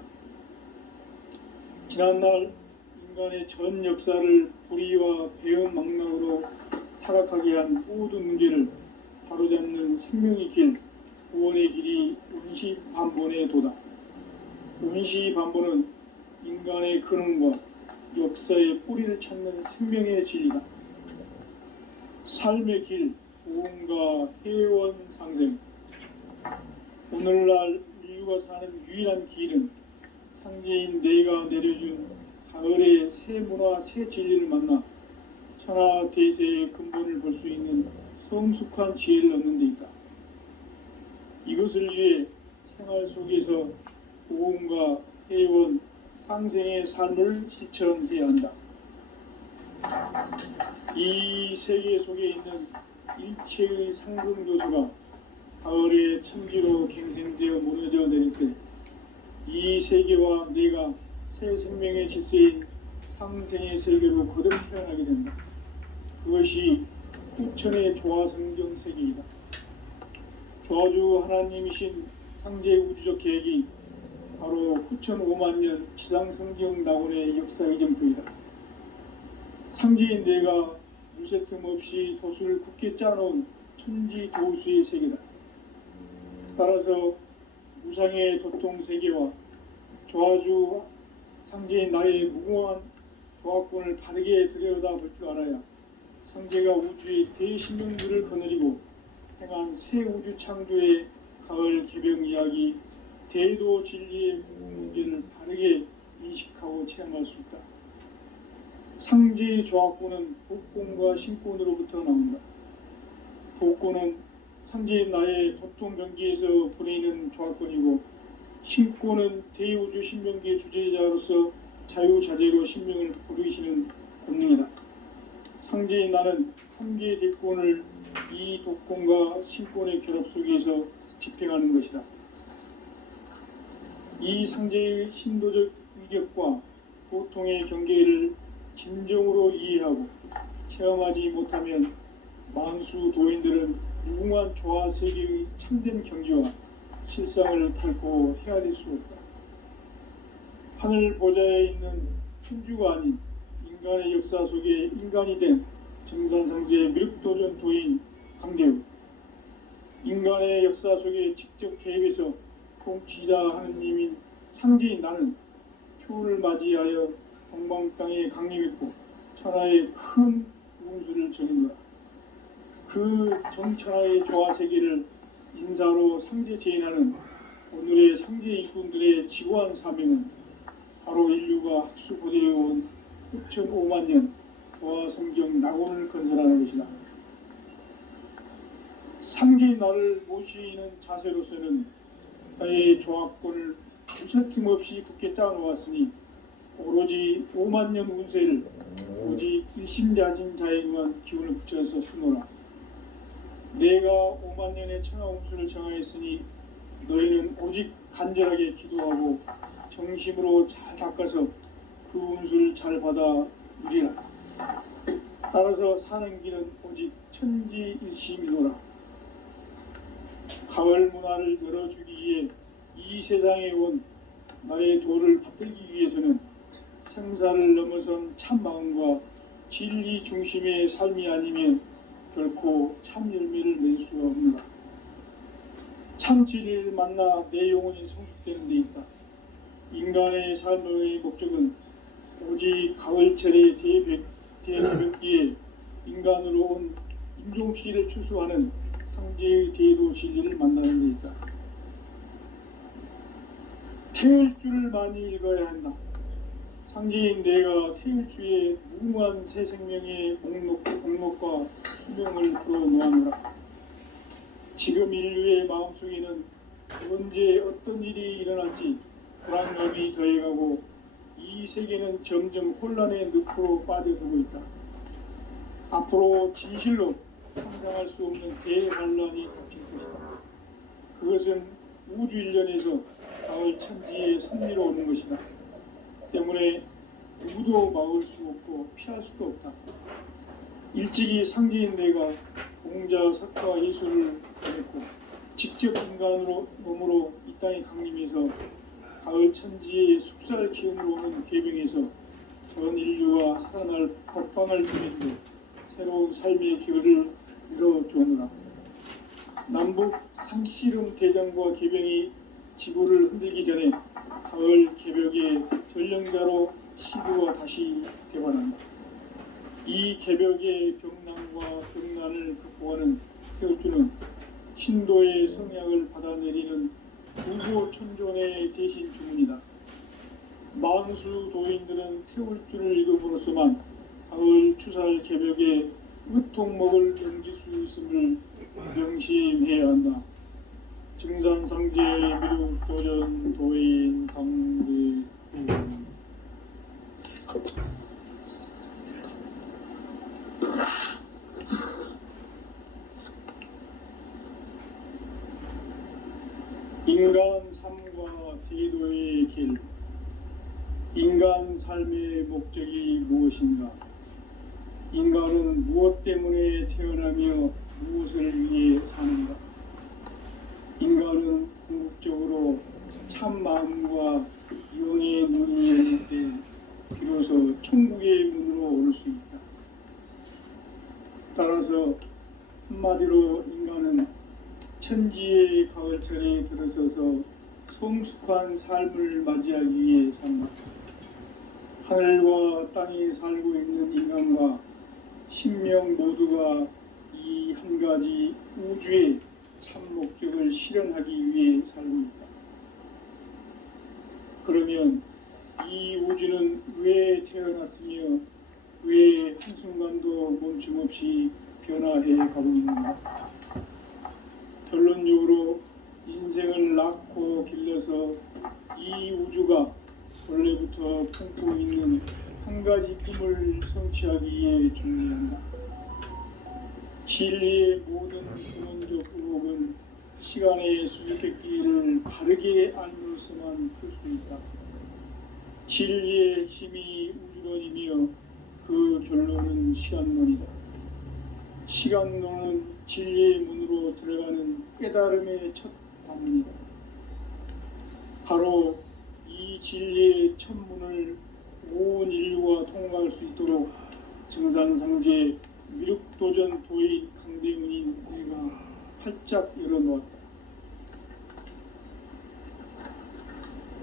지난날 인간의 전 역사를 불의와 배음 망락으로 타락하게 한 모든 문제를 바로잡는 생명의 길, 구원의 길이 운시반본의 도다. 운시반본은 인간의 근원과 역사의 뿌리를 찾는 생명의 진리다. 삶의 길, 보험과 회원 상생. 오늘날 인류가 사는 유일한 길은 상제인 내가 내려준 가을의 새 문화, 새 진리를 만나 천하 대세의 근본을 볼 수 있는 성숙한 지혜를 얻는 데 있다. 이것을 위해 생활 속에서 보험과 회원, 상생의 삶을 실천해야 한다. 이 세계 속에 있는 일체의 상금 요소가 가을의 천지로 갱생되어 무너져 내릴 때 이 세계와 내가 새 생명의 질서인 상생의 세계로 거듭 태어나게 된다. 그것이 후천의 조화성경 세계이다. 조화주 하나님이신 상제 우주적 계획이 바로 후천 5만년 지상성경 낙원의 역사 이정표이다. 상제인 내가 무쇠 틈 없이 도수를 굳게 짜놓은 천지 도수의 세계다. 따라서 무상의 도통 세계와 조화주 상제인 나의 무궁한 조화권을 바르게 들여다볼 줄 알아야 상제가 우주의 대신명들을 거느리고 행한 새 우주 창조의 가을 개벽 이야기, 대도 진리의 문제를 바르게 인식하고 체험할 수 있다. 상제의 조합구는 복권과 신권으로부터 나온다. 복권은 상제의 나의 도통 경기에서 부리는 조합권이고, 신권은 대우주 신명기의 주제자로서 자유자재로 신명을 부르시는 권능이다. 상제의 나는 3개의 대권을 이 독권과 신권의 결합 속에서 집행하는 것이다. 이 상제의 신도적 위격과 고통의 경계를 진정으로 이해하고 체험하지 못하면 만수 도인들은 무궁한 조화 세계의 참된 경지와 실상을 결코 헤아릴 수 없다. 하늘 보좌에 있는 천주가 아닌 인간의 역사 속에 인간이 된 정산상제의 미륵도전 도인 강대우, 인간의 역사 속에 직접 개입해서 통치자 하느님인 상제인 나는 추후를 맞이하여 동방 땅에 강림했고 천하의 큰 운수를 전한 거다. 그 정천하의 조화 세계를 인사로 상제 제인하는 오늘의 상제 일꾼들의 지고한 사명은 바로 인류가 학수고대해온 6,500만 년 조화 성경 낙원을 건설하는 것이다. 상제인 나를 모시는 자세로서는 나의 조합권을 무설틈 없이 굳게 짜놓았으니 오로지 5만 년 운세를 오직 일심야진 자에게만 기운을 붙여서 쓰노라. 내가 5만 년의 천하 운수를 정하였으니 너희는 오직 간절하게 기도하고 정심으로 잘 닦아서 그 운수를 잘 받아 누리라. 따라서 사는 길은 오직 천지일심이노라. 가을 문화를 열어주기 위해 이 세상에 온 나의 도를 받들기 위해서는 생사를 넘어선 참 마음과 진리 중심의 삶이 아니면 결코 참 열매를 낼 수가 없노라. 참 진리를 만나 내 영혼이 성숙되는 데 있다. 인간의 삶의 목적은 오직 가을철의 대새벽기에 인간으로 온 인종씨를 추수하는 상제의 대도 진리를 만나는 데 있다. 태일주를 많이 읽어야 한다. 상제인 내가 태일주의 무궁한 새 생명의 목록과 수명을 풀어놓아노라. 지금 인류의 마음속에는 언제 어떤 일이 일어날지 불안감이 더해가고 이 세계는 점점 혼란의 늪으로 빠져들고 있다. 앞으로 진실로 상상할 수 없는 대환란이 닥칠 것이다. 그것은 우주 일련에서 가을 천지의 섭리로 오는 것이다. 때문에 누구도 막을 수 없고 피할 수도 없다. 일찍이 상제인 내가 공자, 석가, 예술을 보냈고 직접 인간으로 몸으로 이 땅에 강림해서 가을 천지의 숙살 기운으로 오는 계병에서 전 인류와 살아날 법방을 전해주고 새로운 삶의 기회를 이뤄주오노라. 남북 상씨름 대장과 계병이 지구를 흔들기 전에 가을 개벽의 전령자로 시구가 다시 되관한다. 이 개벽의 병난과 병난을 극복하는 태울주는 신도의 성약을 받아내리는 부고천존의 대신 주문이다. 만수 도인들은 태울주를 읽음으로써만 가을 추살 개벽의 의통목을 넘길 수 있음을 명심해야 한다. 증산상제의 미륵도전 도인 강대우. 인간 삶과 대도의 길. 인간 삶의 목적이 무엇인가? 인간은 무엇 때문에 태어나며 무엇을 위해 사는가? 인간은 궁극적으로 참 마음과 영의 문이 열릴 때 비로소 천국의 문으로 오를 수 있다. 따라서 한마디로 인간은 천지의 가을철에 들어서서 성숙한 삶을 맞이하기 위해 산다. 하늘과 땅에 살고 있는 인간과 신명 모두가 이 한 가지 우주의 참 목적을 실현하기 위해 살고 있다. 그러면 이 우주는 왜 태어났으며 그의 한순간도 멈춤없이 변화해 가고 있는가. 결론적으로 인생을 낳고 길러서 이 우주가 원래부터 품고 있는 한 가지 꿈을 성취하기 위해 존재한다. 진리의 모든 근원적 의혹은 시간의 수수께끼를 바르게 알므로서만 풀 수 있다. 진리의 힘이 우주론이며 그 결론은 시간론이다. 시간론은 진리의 문으로 들어가는 깨달음의 첫 방문이다. 바로 이 진리의 첫 문을 온 인류가 통과할 수 있도록 증산상제 미륵도전 도인 강대문인 내가 활짝 열어놓았다.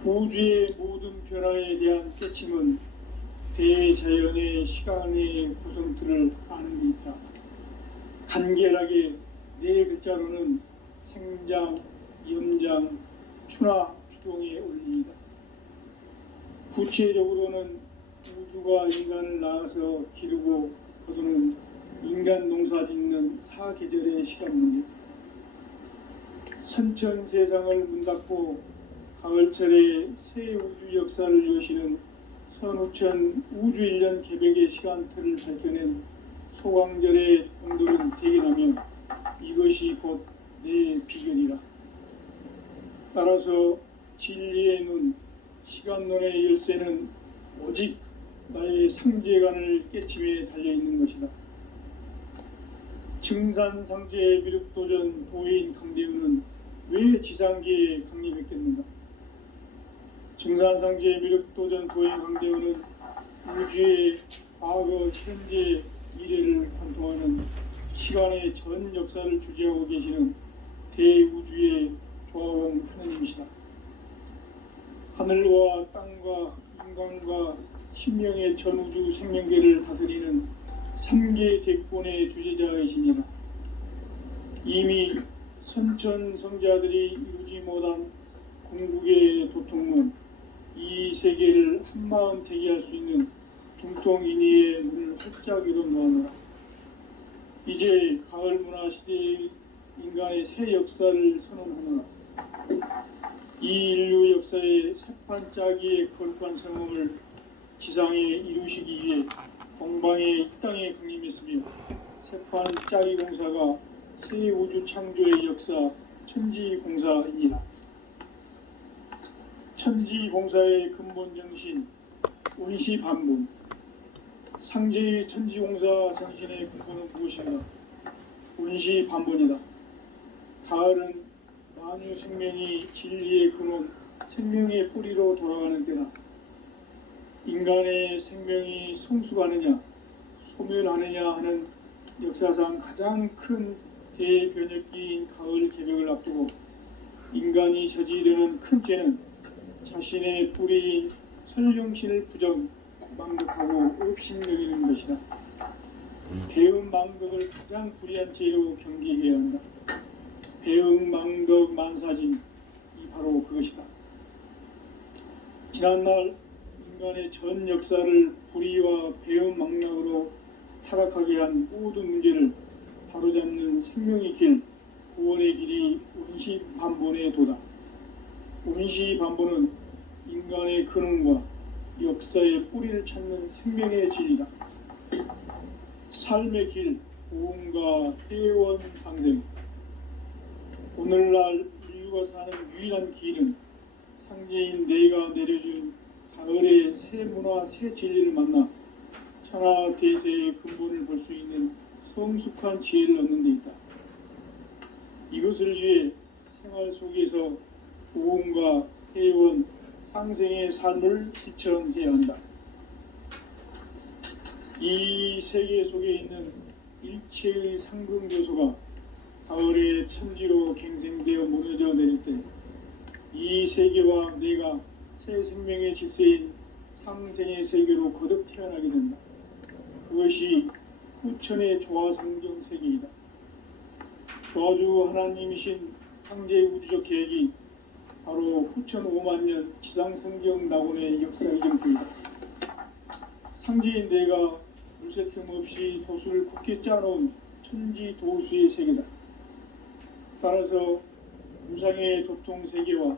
우주의 모든 변화에 대한 깨침은 대자연의 시간의 구성틀을 아는 데 있다. 간결하게 네 글자로는 생장, 염장, 추나 추동의 원리이다. 구체적으로는 우주가 인간을 낳아서 기르고 거두는 인간 농사 짓는 사계절의 시간 문제. 선천 세상을 문 닫고 가을철에 새 우주 역사를 여시는 선우천 우주 1년 개백의 시간틀을 밝혀낸 소광절의 공들은 대견하며 이것이 곧 내 비결이라. 따라서 진리의 눈, 시간론의 열쇠는 오직 나의 상제관을 깨침에 달려있는 것이다. 증산상제 미륵도전 도인 강대훈은 왜 지상계에 강림했겠는가? 증산상제 미륵도전 도인 강대훈은 우주의 과거, 현재, 미래를 관통하는 시간의 전 역사를 주재하고 계시는 대우주의 조화원 하느님이시다. 하늘과 땅과 인간과 신명의 전우주 생명계를 다스리는 3계 대권의 주제자이시니라. 이미 선천 성자들이 이루지 못한 궁극의 도통문, 이 세계를 한마음 대기할 수 있는 중통인의의 문을 활짝 열어놓아노라. 이제 가을 문화 시대의 인간의 새 역사를 선언하노라. 이 인류 역사의 새판짜기의 거룩한 성음을 지상에 이루시기 위해 동방의 이 땅에 강림했으며 새판짜기 공사가 새 우주 창조의 역사 천지공사이니라. 천지공사의 근본 정신 운시반분. 상제의 천지공사 정신의 근본은 무엇인가? 운시반분이다. 가을은 만유 생명이 진리의 근원, 생명의 뿌리로 돌아가는 때다. 인간의 생명이 성숙하느냐, 소멸하느냐 하는 역사상 가장 큰 대변혁기인 가을 개벽을 앞두고 인간이 저지르는 큰 죄는 자신의 뿌리인 설령신을 망덕하고 업신여기는 것이다. 배음 망덕을 가장 불의한 죄로 경계해야 한다. 배음 망덕 만사진, 이 바로 그것이다. 지난날 인간의 전 역사를 불의와 배음 망락으로 타락하게 한 모든 문제를 바로잡는 생명의 길, 구원의 길이 운시반본의 도다. 운시반본은 인간의 근원과 역사의 뿌리를 찾는 생명의 진리다. 삶의 길, 고음과 회원 상생. 오늘날 인류가 사는 유일한 길은 상제인 내가 내려준 가을의 새 문화, 새 진리를 만나 천하 대세의 근본을 볼 수 있는 성숙한 지혜를 얻는 데 있다. 이것을 위해 생활 속에서 고음과 회원, 상생의 삶을 실천해야 한다. 이 세계 속에 있는 일체의 상근교소가 가을의 천지로 갱생되어 무너져 내릴 때 이 세계와 내가 새 생명의 질서인 상생의 세계로 거듭 태어나게 된다. 그것이 후천의 조화성경 세계이다. 조화주 하나님이신 상제의 우주적 계획이 바로 후천 5만년 지상성경 낙원의 역사 이전표이다. 상제인 내가 물새 틈 없이 도수를 굳게 짜놓은 천지 도수의 세계다. 따라서 무상의 도통 세계와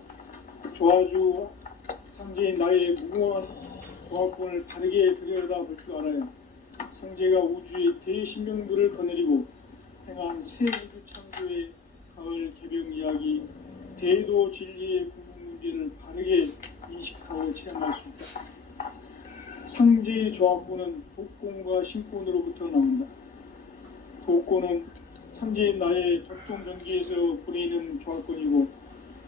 조화주 상제인 나의 무궁한 도합권을 다르게 들여다볼 줄 알아야 상제가 우주의 대신명들을 거느리고 행한 새 우주 창조의 가을 개병 이야기, 대도 진리의 궁극 문제를 바르게 인식하고 체험할 수 있다. 상제의 조합권은 독권과 신권으로부터 나온다. 독권은 상제인 나의 도통 경계에서 부리는 조합권이고,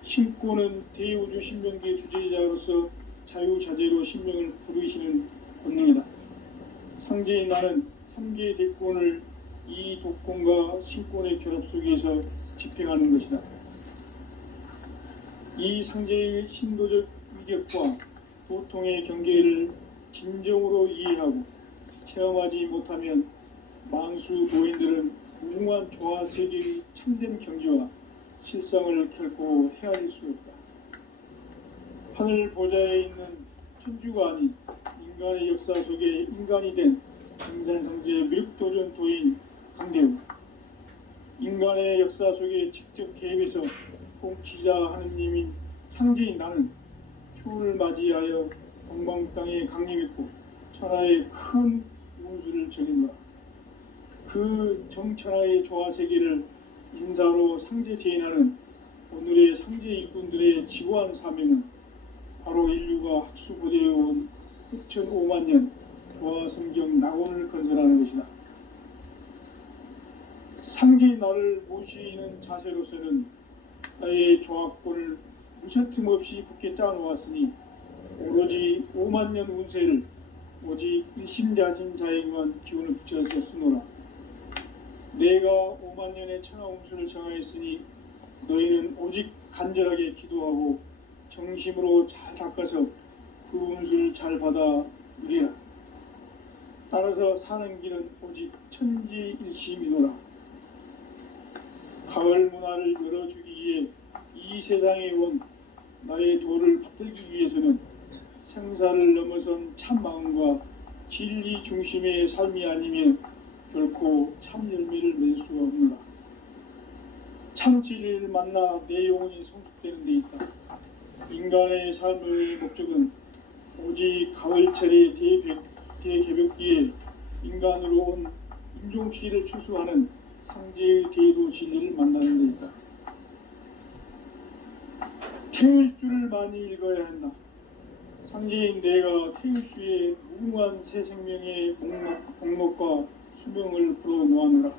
신권은 대우주 신명계 주제자로서 자유자재로 신명을 부르시는 권능이다. 상제인 나는 3개의 대권을 이 독권과 신권의 결합 속에서 집행하는 것이다. 이 상제의 신도적 위격과 도통의 경계를 진정으로 이해하고 체험하지 못하면 만수 도인들은 무궁한 조화 세계의 참된 경지와 실상을 결코 헤아릴 수 없다. 하늘 보좌에 있는 천주가 아닌 인간의 역사 속에 인간이 된 증산성제 미륵도전 도인 강대우, 인간의 역사 속에 직접 개입해서 통치자 하느님인 상제인 나는 추운을 맞이하여 동방 땅에 강림했고 천하의 큰 운수를 저린다. 그 정천하의 조화 세계를 인사로 상제 제인하는 오늘의 상제 일꾼들의 지고한 사명은 바로 인류가 학수고대해온 6,500만 년 조화 성경 낙원을 건설하는 것이다. 상제인 나를 모시는 자세로서는 나의 조합권을 무쇠틈 없이 굳게 짜놓았으니 오로지 5만 년 운세를 오직 일심자진 자에게만 기운을 붙여서 쓰노라. 내가 5만 년의 천하 운수를 정하였으니 너희는 오직 간절하게 기도하고 정심으로 잘 닦아서 그 운수를 잘 받아 누리라. 따라서 사는 길은 오직 천지일심이노라. 가을 문화를 열어주기 위해 이 세상에 온 나의 도를 받들기 위해서는 생사를 넘어선 참 마음과 진리 중심의 삶이 아니면 결코 참 열매를 맺을 수가 없노라. 참 진리를 만나 내 영혼이 성숙되는 데 있다. 인간의 삶의 목적은 오직 가을철의 대개벽기에 인간으로 온 인종씨를 추수하는 상제의 대도 진리를 만나는 데 있다. 태울 줄을 많이 읽어야 한다. 상제인 내가 태울 주의 무궁한 새 생명의 목록과 수명을 불어놓아노라.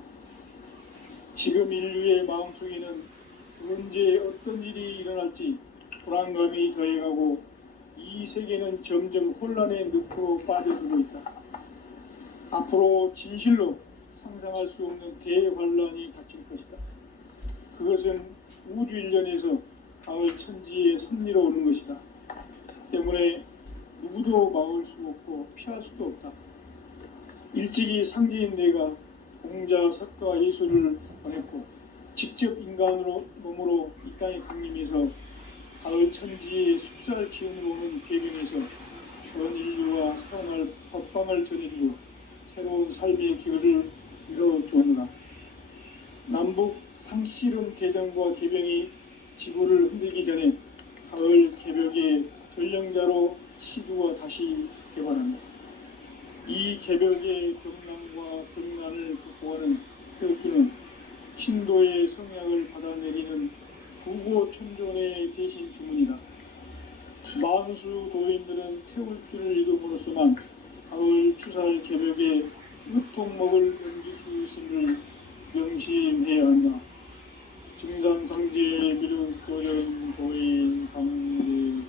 지금 인류의 마음속에는 언제 어떤 일이 일어날지 불안감이 더해가고 이 세계는 점점 혼란의 늪으로 빠져들고 있다. 앞으로 진실로 상상할 수 없는 대환란이 닥칠 것이다. 그것은 우주 일련에서 가을 천지의 섭리로 오는 것이다. 때문에 누구도 막을 수 없고 피할 수도 없다. 일찍이 상제인 내가 공자, 석가, 예수를 보냈고 직접 인간으로 몸으로 이 땅에 강림해서 가을 천지의 숲살 기운으로 오는 계명에서 전 인류와 살아날 법방을 전해주고 새로운 삶의 기회를 이뤄주었노라. 남북 상실은 개정과 개병이 지구를 흔들기 전에 가을 개벽의 전령자로 시두가 다시 개발한다. 이 개벽의 경난과 극난을 극복하는 태극기는 신도의 성향을 받아내리는 구고천존의 대신 주문이다. 만수 도인들은 태울 줄을 읽음으로써만 가을 추살 개벽의 으통목을 넘길 수 있음을 명심해야 한다. 증산상제의 미륵도전 도인 강대우.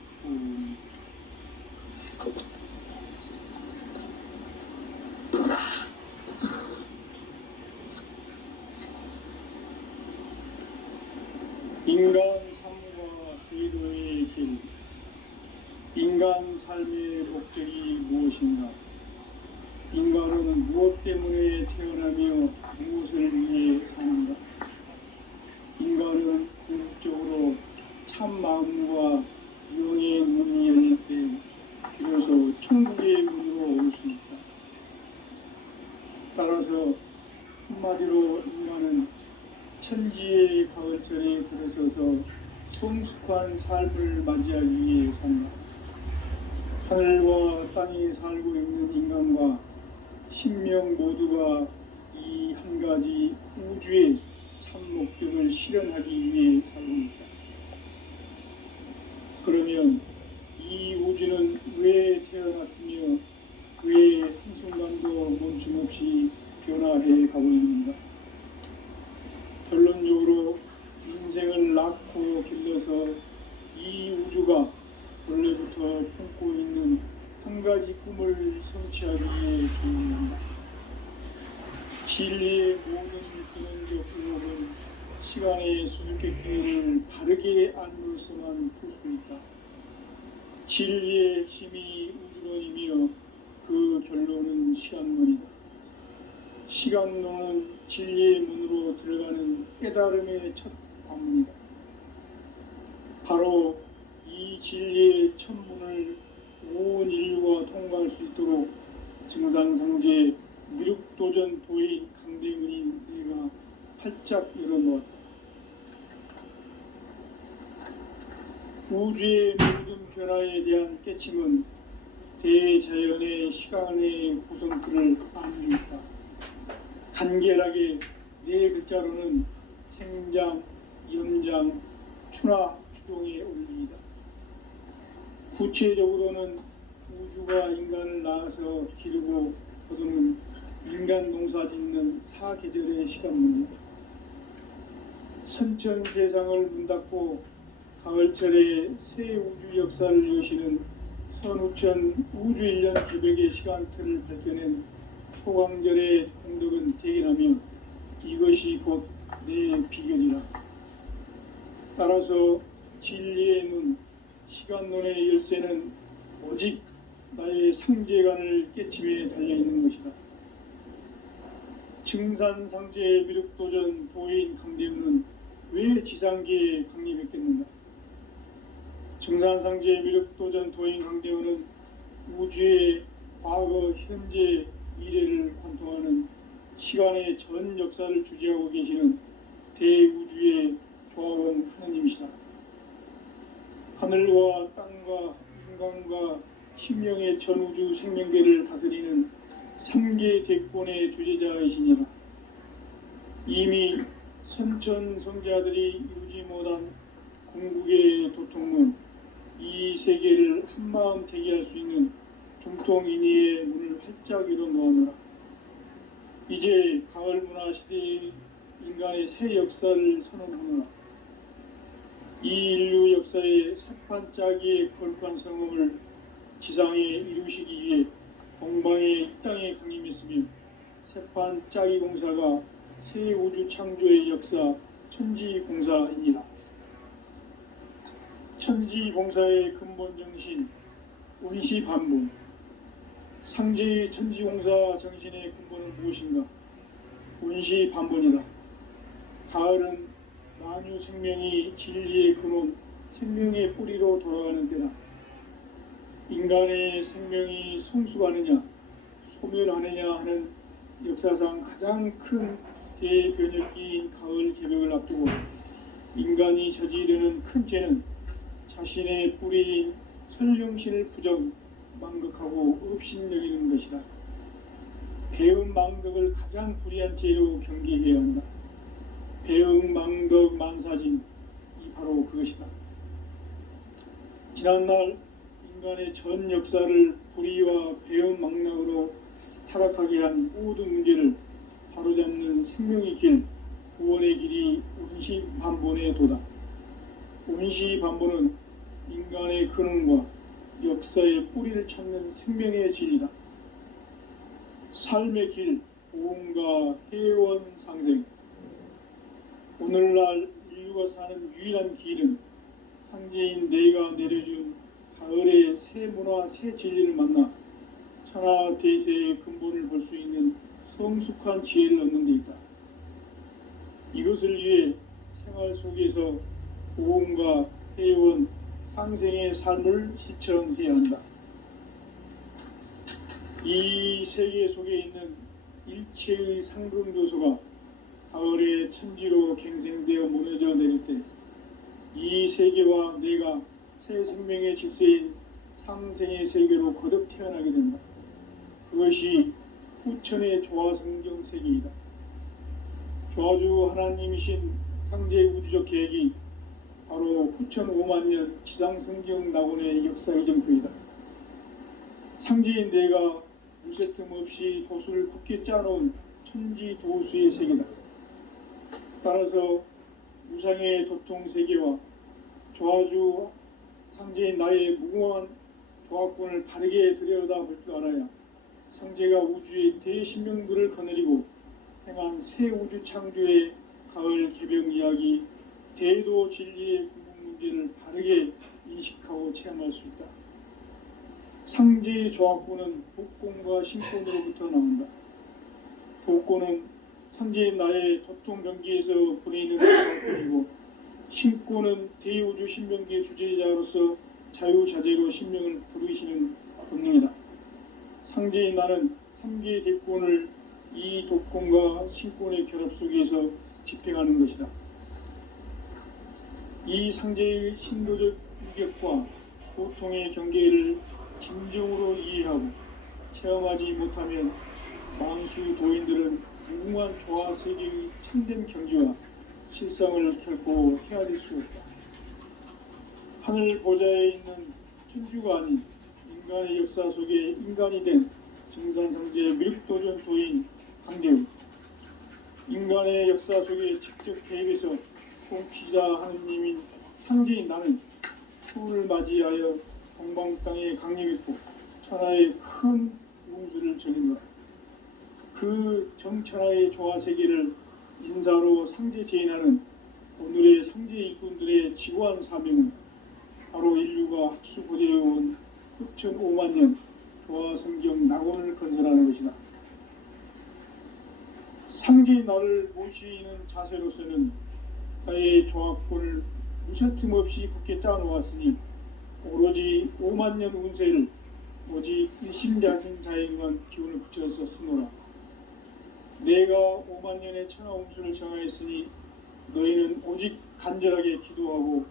인간 삶과 대도의 길. 인간 삶의 목적이 무엇인가? 인간은 무엇 때문에 태어나며 무엇을 위해 사는가? 인간은 궁극적으로 참 마음과 영의 문이 열릴 때 비로소 천국의 문으로 올 수 있다. 따라서 한마디로 인간은 천지의 가을철에 들어서서 성숙한 삶을 맞이하기 위해 산다. 하늘과 땅에 살고 있는 인간과 신명 모두가 이 한 가지 우주의 참 목적을 실현하기 위해 살고 있다. 그러면 이 우주는 왜 태어났으며 왜 한순간도 멈춤없이 변화해 가고 있는가? 결론적으로 인생을 낳고 길러서 이 우주가 원래부터 품고 있는 한 가지 꿈을 성취하기 위해 존재한다. 진리의 모든 근원적 의혹은 시간의 수수께끼를 바르게 알므로서만 풀 수 있다. 진리의 핵심이 우주론이며 그 결론은 시간론이다. 시간론은 진리의 문으로 들어가는 깨달음의 첫 관문이다. 바로 이 진리의 첫 문을 온 인류가 통과할 수 있도록 증산상제 미륵도전 도인 강대은인 내가 활짝 열어놓았다. 우주의 모든 변화에 대한 깨침은 대자연의 시간의 구성틀을 안고 있다. 간결하게 네 글자로는 생장, 염장, 추나 추동의 원리이다. 구체적으로는 우주가 인간을 낳아서 기르고 거두는 인간 농사 짓는 사계절의 시간 문제다. 선천 세상을 문 닫고 가을철에 새 우주 역사를 여시는 선우천 우주 1년 기백의 시간틀을 밝혀낸 소광절의 공덕은 대견하며 이것이 곧 내 비결이라. 따라서 진리의 눈, 시간론의 열쇠는 오직 나의 상제관을 깨침에 달려있는 것이다. 증산상제의 미륵도전 도인 강대우는 왜 지상계에 강림했겠는가? 증산상제의 미륵도전 도인 강대우는 우주의 과거, 현재, 미래를 관통하는 시간의 전 역사를 주재하고 계시는 대우주의 조합원 하느님이시다. 하늘과 땅과 인간과 신명의 전우주 생명계를 다스리는 3계 대권의 주제자이시니라. 이미 선천 성자들이 이루지 못한 궁극의 도통문, 이 세계를 한마음 대기할 수 있는 중통인의의 문을 활짝 열어놓아노라. 이제 가을 문화 시대의 인간의 새 역사를 선언하노라. 이 인류 역사의 새판짜기의 거룩한 성음을 지상에 이루시기 위해 동방의 이 땅에 강림했으며 새판짜기 공사가 새 우주 창조의 역사 천지공사입니다. 천지공사의 근본 정신 운시반본. 상제의 천지공사 정신의 근본은 무엇인가? 운시반본이다. 가을은 만유 생명이 진리의 근원, 생명의 뿌리로 돌아가는 때다. 인간의 생명이 성숙하느냐, 소멸하느냐 하는 역사상 가장 큰 대변혁기인 가을 개벽을 앞두고 인간이 저지르는 큰 죄는 자신의 뿌리인 설령신을 부정, 망극하고 업신여기는 것이다. 배은 망덕을 가장 불의한 죄로 경계해야 한다. 배응 망덕 만사진, 이 바로 그것이다. 지난날 인간의 전 역사를 불의와 배응 망락으로 타락하게 한 모든 문제를 바로잡는 생명의 길, 구원의 길이 운시반본의 도다. 운시반본은 인간의 근원과 역사의 뿌리를 찾는 생명의 질이다. 삶의 길, 보험과 회원 상생. 오늘날 인류가 사는 유일한 길은 상제인 내가 내려준 가을의 새 문화, 새 진리를 만나 천하 대세의 근본을 볼 수 있는 성숙한 지혜를 얻는 데 있다. 이것을 위해 생활 속에서 보험과 회원, 상생의 삶을 실천해야 한다. 이 세계 속에 있는 일체의 상금교수가 가을의 천지로 갱생되어 무너져 내릴 때 이 세계와 내가 새 생명의 질서인 상생의 세계로 거듭 태어나게 된다. 그것이 후천의 조화성경 세계이다. 조화주 하나님이신 상제의 우주적 계획이 바로 후천 5만년 지상성경 낙원의 역사 이정표이다. 상제인 내가 무쇠 틈 없이 도수를 굳게 짜놓은 천지 도수의 세계다. 따라서 무상의 도통 세계와 조화주 상제인 나의 무궁한 조합권을 바르게 들여다볼 줄 알아야 상제가 우주의 대신명들을 거느리고 행한 새 우주 창조의 가을 개병 이야기, 대도 진리의 궁극 문제를 바르게 인식하고 체험할 수 있다. 상제의 조합권은 복권과 신권으로부터 나온다. 복권은 상제인 나의 도통 경기에서 불이는 조합권이고, 신권은 대우주 신명기의 주제자로서 자유자재로 신명을 부르시는 본능이다. 상제인 나는 3개의 대권을 이 독권과 신권의 결합 속에서 집행하는 것이다. 이 상제의 신도적 유격과 고통의 경계를 진정으로 이해하고 체험하지 못하면 만수 도인들은 무궁한 조화 세계의 참된 경지와 실상을 결코 헤아릴 수 없다. 하늘 보좌에 있는 천주가 아닌 인간의 역사 속에 인간이 된 증산상제의 미륵도전 도인 강대우, 인간의 역사 속에 직접 개입해서 통치자 하느님인 상제인 나는 추운을 맞이하여 동방 땅에 강림했고 천하의 큰 운수를 전인다. 그 정천하의 조화세계를 인사로 상제 제인하는 오늘의 상제 일꾼들의 지고한 사명은 바로 인류가 학수고대해온 흑천 5만년 조화성경 낙원을 건설하는 것이다. 상제의 나를 모시는 자세로서는 나의 조합권을 무쇠틈 없이 굳게 짜놓았으니 오로지 5만년 운세를 오직 일심자인 자에게만 기운을 붙여서 쓰노라. 내가 5만년의 천하운수를 정하였으니 너희는 오직 간절하게 기도하고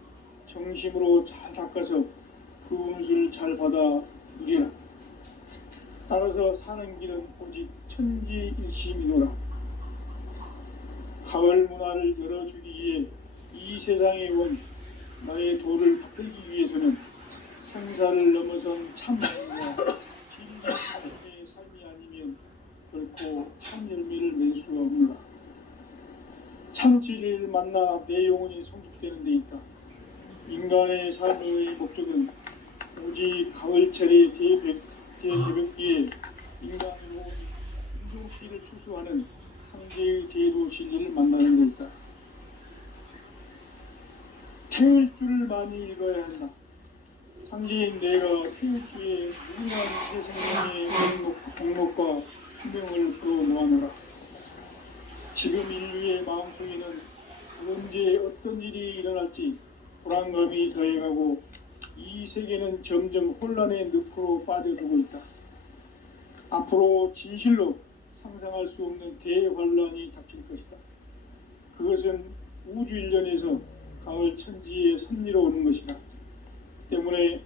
정심으로 잘 닦아서 그 운수를 잘 받아 누리라. 따라서 사는 길은 오직 천지일심이노라. 가을 문화를 열어주기 위해 이 세상에 온 나의 도를 붙들기 위해서는 성사를 넘어선 참음과 진리 중심의 삶이 아니면 결코 참 열매를 낼 수가 없노라. 참 진리를 만나 내 영혼이 성숙되는 데 있다. 인간의 삶의 목적은 오직 가을철의 대제벽기에 인간의 영혼이 인종시를 추수하는 상제의 대도 진리를 만나는 데 있다. 태울 줄을 많이 읽어야 한다. 상제인 내가 태울 주의 무궁한 새 생명의 공목과 수명을 끌어모아노라. 지금 인류의 마음속에는 언제 어떤 일이 일어날지 불안감이 더해가고 이 세계는 점점 혼란의 늪으로 빠져들고 있다. 앞으로 진실로 상상할 수 없는 대환란이 닥칠 것이다. 그것은 우주 일련에서 가을 천지의 섭리로 오는 것이다. 때문에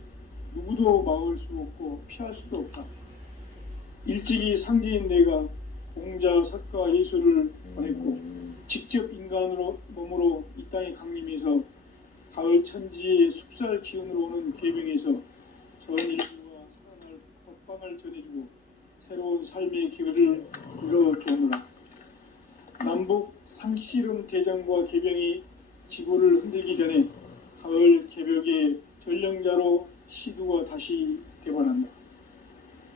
누구도 막을 수 없고 피할 수도 없다. 일찍이 상제인 내가 공자, 석가, 예수를 보냈고 직접 인간으로 몸으로 이 땅에 강림해서 가을 천지의 숲살 기운으로 오는 계명에서 전 인류가 살아날 법방을 전해주고 새로운 삶의 기회를 이뤄주오노라. 남북 상씨름 대전과 개병이 지구를 흔들기 전에 가을 개벽의 전령자로 시두가 다시 되관한다.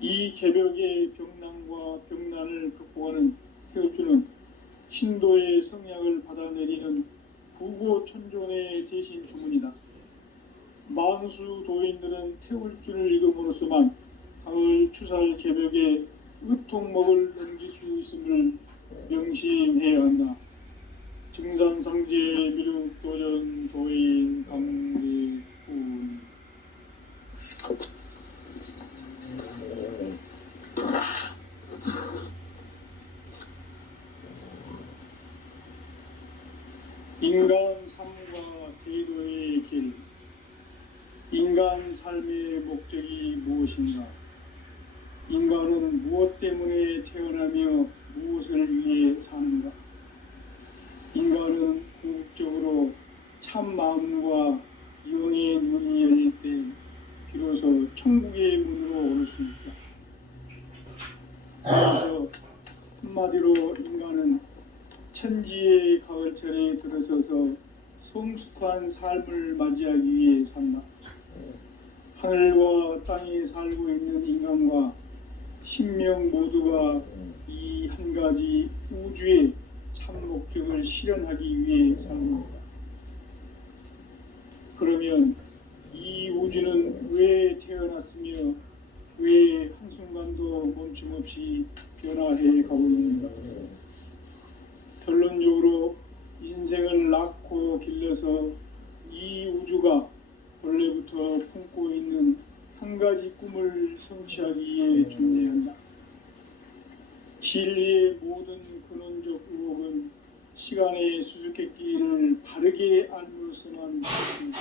이 개벽의 병난과 병난을 극복하는 태울주는 신도의 성약을 받아내리는 부고천존의 대신 주문이다. 만수 도인들은 태울주를 읽음으로써만 가을 추살 개벽의 의통목을 넘길 수 있음을 명심해야 한다. 증산상제 미륵도전 도인 강대훈. 인간 삶과 대도의 길, 인간 삶의 목적이 무엇인가? 인간은 무엇 때문에 태어나며 무엇을 위해 사는가? 인간은 궁극적으로 참 마음과 영의 눈이 열릴 때 비로소 천국의 문으로 오를 수 있다. 그래서 한마디로 인간은 천지의 가을철에 들어서서 성숙한 삶을 맞이하기 위해 산다. 하늘과 땅에 살고 있는 인간과 신명 모두가 이 한 가지 우주의 참 목적을 실현하기 위해 사는 겁니다. 그러면 이 우주는 왜 태어났으며 왜 한순간도 멈춤 없이 변화해 가고 있는가? 결론적으로 인생을 낳고 길러서 이 우주가 원래부터 품고 있는 한 가지 꿈을 성취하기 위해 존재한다. 진리의 모든 근원적 의혹은 시간의 수수께끼를 바르게 알므로서만 있습니다.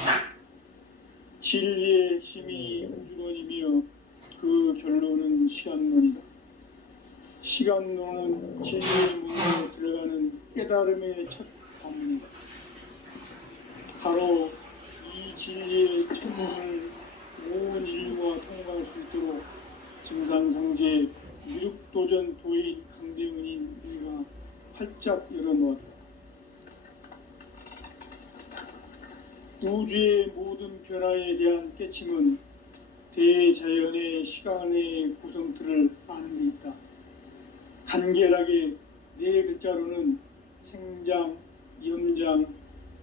진리의 핵심이 우주론이며 그 결론은 시간론이다. 시간론은 진리의 문으로 들어가는 깨달음의 첫 관문이다. 바로 이 진리의 첫문을 온 인류가 통과할 수 있도록 증산성제 미륵도전 도인 강대훈인 우리가 활짝 열어놓았다. 우주의 모든 변화에 대한 깨침은 대자연의 시간의 구성틀을 아는 데 있다. 간결하게 네 글자로는 생장, 염장,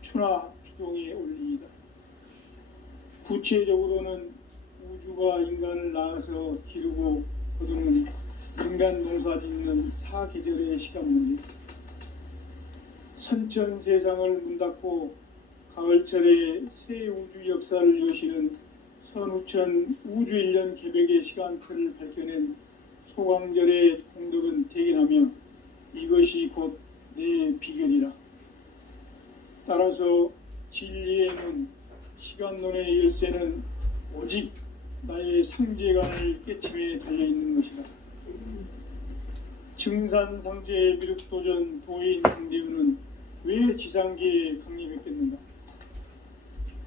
추나 추동의 원리이다. 구체적으로는 우주가 인간을 낳아서 기르고 거두는 인간 농사 짓는 사계절의 시간 문제. 선천 세상을 문 닫고 가을철에 새 우주 역사를 여시는 선우천 우주 1년 개백의 시간틀을 밝혀낸 소강절의 공덕은 대견하며 이것이 곧 내 비결이라. 따라서 진리에는 시간론의 열쇠는 오직 나의 상제관을 깨침에 달려있는 것이다. 증산상제 미륵도전 도인 강대훈은 왜 지상계에 강림했겠는가?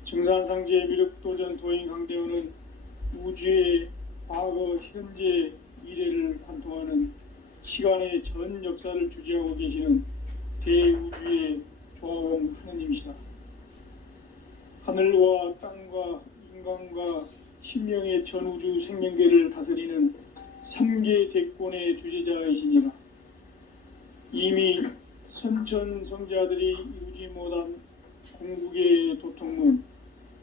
증산상제 미륵도전 도인 강대훈은 우주의 과거, 현재, 미래를 관통하는 시간의 전 역사를 주재하고 계시는 대우주의 조화원 하느님이시다. 하늘과 땅과 인간과 신명의 전우주 생명계를 다스리는 3계 대권의 주제자이시니라. 이미 선천성자들이 이루지 못한 궁극의 도통문,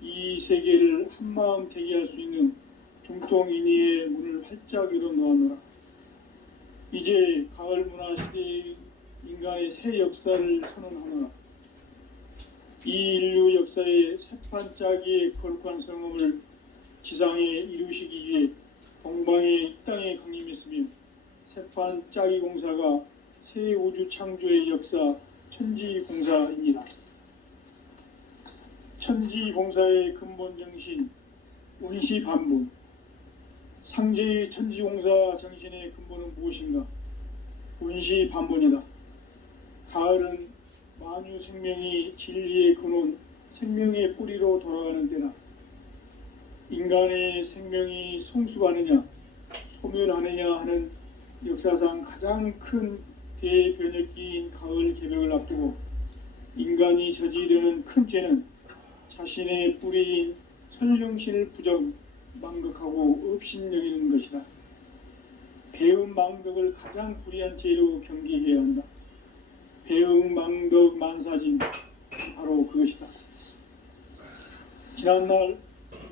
이 세계를 한마음 대기할 수 있는 중통인의의 문을 활짝 열어놓아노라. 이제 가을 문화 시대의 인간의 새 역사를 선언하노라. 이 인류 역사의 새판짜기의 거룩한 성음을 지상에 이루시기 위해 동방에 이 땅에 강림했으며 새판짜기 공사가 새 우주 창조의 역사 천지공사입니다. 천지공사의 근본 정신 운시반본. 상제의 천지공사 정신의 근본은 무엇인가? 운시반본이다. 가을은 만유 생명이 진리의 근원, 생명의 뿌리로 돌아가는 때다. 인간의 생명이 성숙하느냐, 소멸하느냐 하는 역사상 가장 큰 대변혁기인 가을 개벽을 앞두고 인간이 저지르는 큰 죄는 자신의 뿌리인 천령신을 부정, 망극하고 업신여기는 것이다. 배음 망덕을 가장 불의한 죄로 경계해야 한다. 배음 망덕 만사진, 바로 그것이다. 지난날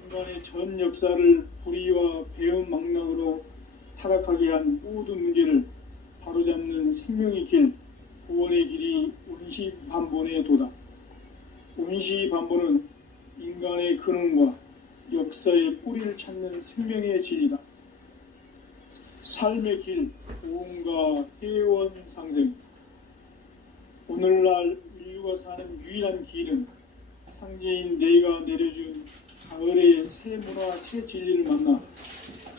인간의 전 역사를 불의와 배음 망락으로 타락하게 한 모든 문제를 바로잡는 생명의 길, 구원의 길이 운시반본의 도다. 운시반본은 인간의 근원과 역사의 뿌리를 찾는 생명의 진리다. 삶의 길, 고음과 회원 상생. 오늘날 인류 태일주가 사는 유일한 길은 상제인 내가 내려준 가을의 새 문화 새 진리를 만나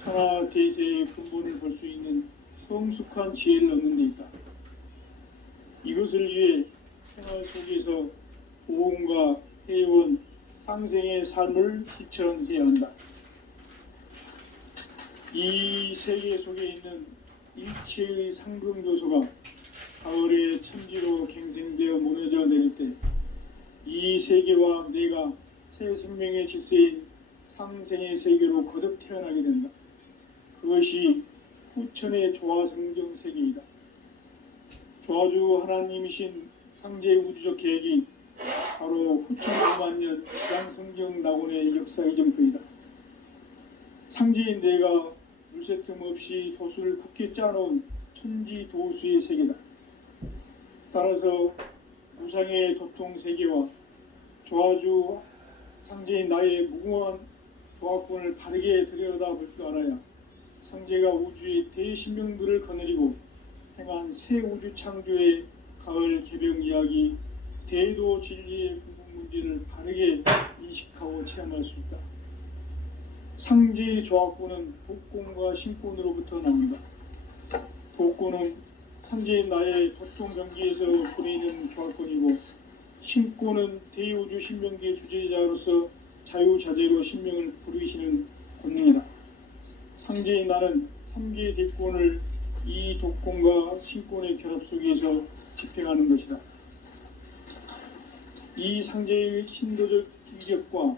천하 대세의 근본을 볼 수 있는 성숙한 지혜를 얻는 데 있다. 이것을 위해 생활 속에서 고온과 회원, 상생의 삶을 실천해야 한다. 이 세계 속에 있는 일체의 상금 요소가 가을의 천지로 갱생되어 무너져 내릴 때 이 세계와 내가 새 생명의 질서인 상생의 세계로 거듭 태어나게 된다. 그것이 후천의 조화성경 세계이다. 조화주 하나님이신 상제의 우주적 계획이 바로 후천 5만 년 지상성경 낙원의 역사 이정표이다. 상제인 내가 물새 틈 없이 도수를 굳게 짜놓은 천지 도수의 세계다. 따라서 무상의 도통 세계와 조화주 상제인 나의 무궁한 조화권을 바르게 들여다볼 줄 알아야 상제가 우주의 대신명들을 거느리고 행한 새 우주 창조의 가을 개병 이야기, 대도 진리의 궁극 문제를 바르게 인식하고 체험할 수 있다. 상제의 조화권은 복권과 신권으로부터 나온다. 복권은 상제인 나의 도통 경기에서 보내는 조화권이고, 신권은 대우주 신명기의 주제자로서 자유자재로 신명을 부르시는 권능이다. 상제인 나는 3개의 대권을 이 독권과 신권의 결합 속에서 집행하는 것이다. 이 상제의 신도적 위력과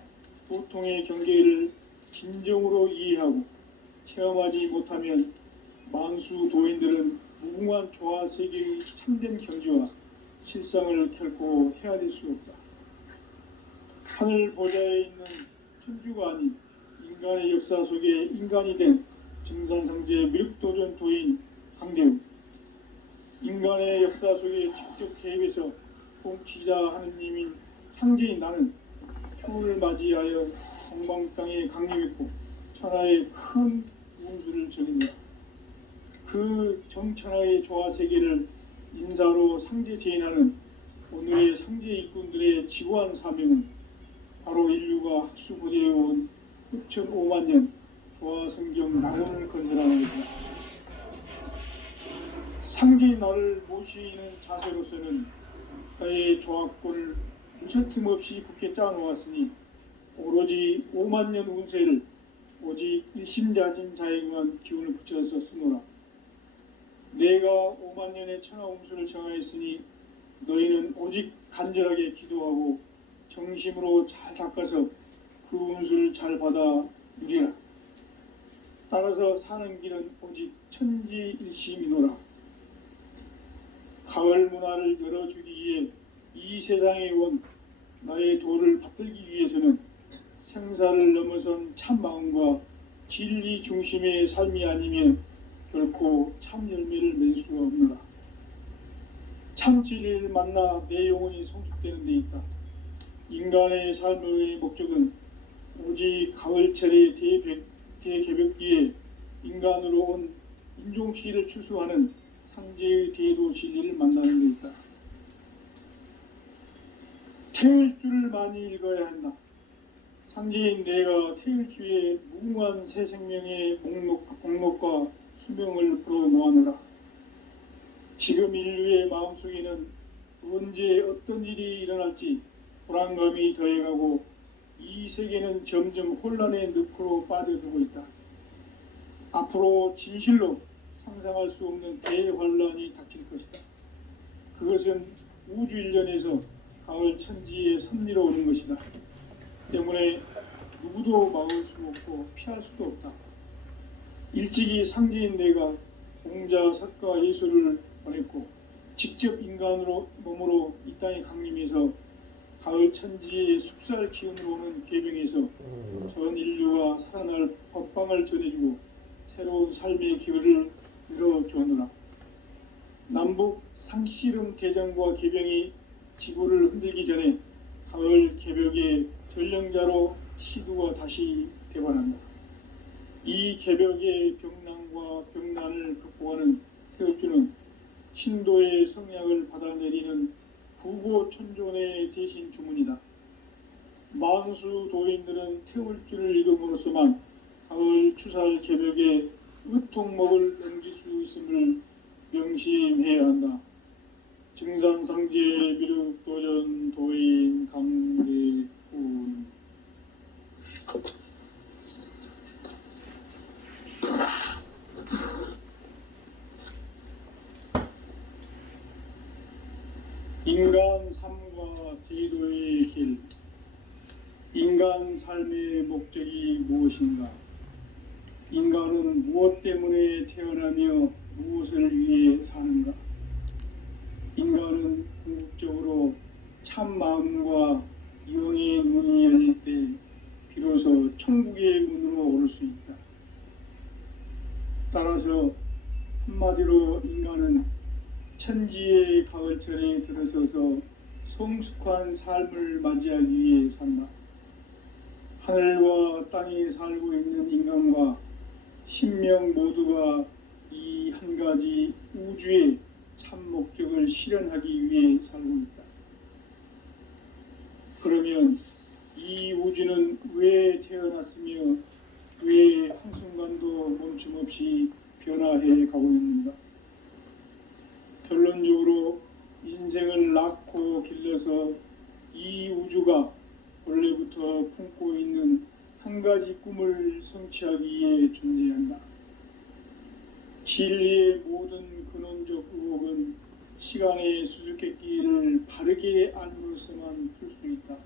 도통의 경계를 진정으로 이해하고 체험하지 못하면 만수 도인들은 무궁한 조화 세계의 참된 경지와 실상을 결코 헤아릴 수 없다. 하늘 보좌에 있는 천주가 아닌 인간의 역사 속에 인간이 된 증산상제 미륵도전 도인 강대우, 인간의 역사 속에 직접 개입해서 통치자 하느님인 상제인 나는 추운을 맞이하여 동방 땅에 강림했고 천하의 큰 운수를 전했다. 그 정천하의 조화 세계를 인사로 상제 제인하는 오늘의 상제 일꾼들의 지고한 사명은 바로 인류가 학수고대해온 후천 5만 년 조화 성경 낙원을 건설하는 것이다. 상제인 나를 모시는 자세로서는 나의 조화권을 무설틈 없이 굳게 짜놓았으니 오로지 5만 년 운세를 오직 일심자진 자에게만 기운을 붙여서 쓰노라. 내가 5만 년의 천하 운수를 정하였으니 너희는 오직 간절하게 기도하고 정심으로 잘 닦아서 그 운수를 잘 받아 누리라. 따라서 사는 길은 오직 천지일심이노라. 가을 문화를 열어주기 위해 이 세상에 온 나의 도를 받들기 위해서는 생사를 넘어선 참 마음과 진리 중심의 삶이 아니면 결코 참 열매를 맺을 수가 없노라. 참 진리를 만나 내 영혼이 성숙되는 데 있다. 인간의 삶의 목적은 오직 가을철의 대개벽기에 인간으로 온 인종씨를 추수하는 상제의 대도 진리를 만나는 데 있다. 태일주를 많이 읽어야 한다. 상제인 내가 태일주의 무궁한 새 생명의 목록과 수명을 풀어놓아노라. 지금 인류의 마음속에는 언제 어떤 일이 일어날지 불안감이 더해가고 이 세계는 점점 혼란의 늪으로 빠져들고 있다. 앞으로 진실로 상상할 수 없는 대환란이 닥칠 것이다. 그것은 우주 일련에서 가을 천지의 섭리로 오는 것이다. 때문에 누구도 막을 수 없고 피할 수도 없다. 일찍이 상제인 내가 공자, 석가, 예수를 보냈고 직접 인간으로 몸으로 이 땅에 강림해서 가을 천지의 숲살 기운으로 오는 계병에서 전 인류가 살아날 법방을 전해주고 새로운 삶의 기회를 이뤄주었노라. 남북 상씨름 대장과 계병이 지구를 흔들기 전에 가을 개벽의 전령자로 시두가 다시 되관한다. 이 개벽의 병난과 병난을 극복하는 태엽주는 신도의 성약을 받아내리는 구고천존의 대신 주문이다. 만수 도인들은 태울 줄을 읽음으로써만 가을 추살 개벽에 으통목을 넘길 수 있음을 명심해야 한다. 증산상제 미륵도전 도인 강대훈. 인간 삶과 대도의 길. 인간 삶의 목적이 무엇인가? 인간은 무엇 때문에 태어나며 무엇을 위해 사는가? 인간은 궁극적으로 참 마음과 영의 문이 열릴 때 비로소 천국의 문으로 오를 수 있다. 따라서 한마디로 인간은 천지의 가을철에 들어서서 성숙한 삶을 맞이하기 위해 산다. 하늘과 땅에 살고 있는 인간과 신명 모두가 이 한 가지 우주의 참 목적을 실현하기 위해 살고 있다. 그러면 이 우주는 왜 태어났으며 왜 한순간도 멈춤없이 변화해 가고 있는가? 결론적으로 인생을 낳고 길러서 이 우주가 원래부터 품고 있는 한 가지 꿈을 성취하기 위해 존재한다. 진리의 모든 근원적 의혹은 시간의 수수께끼를 바르게 알므로서만 풀 수 있다.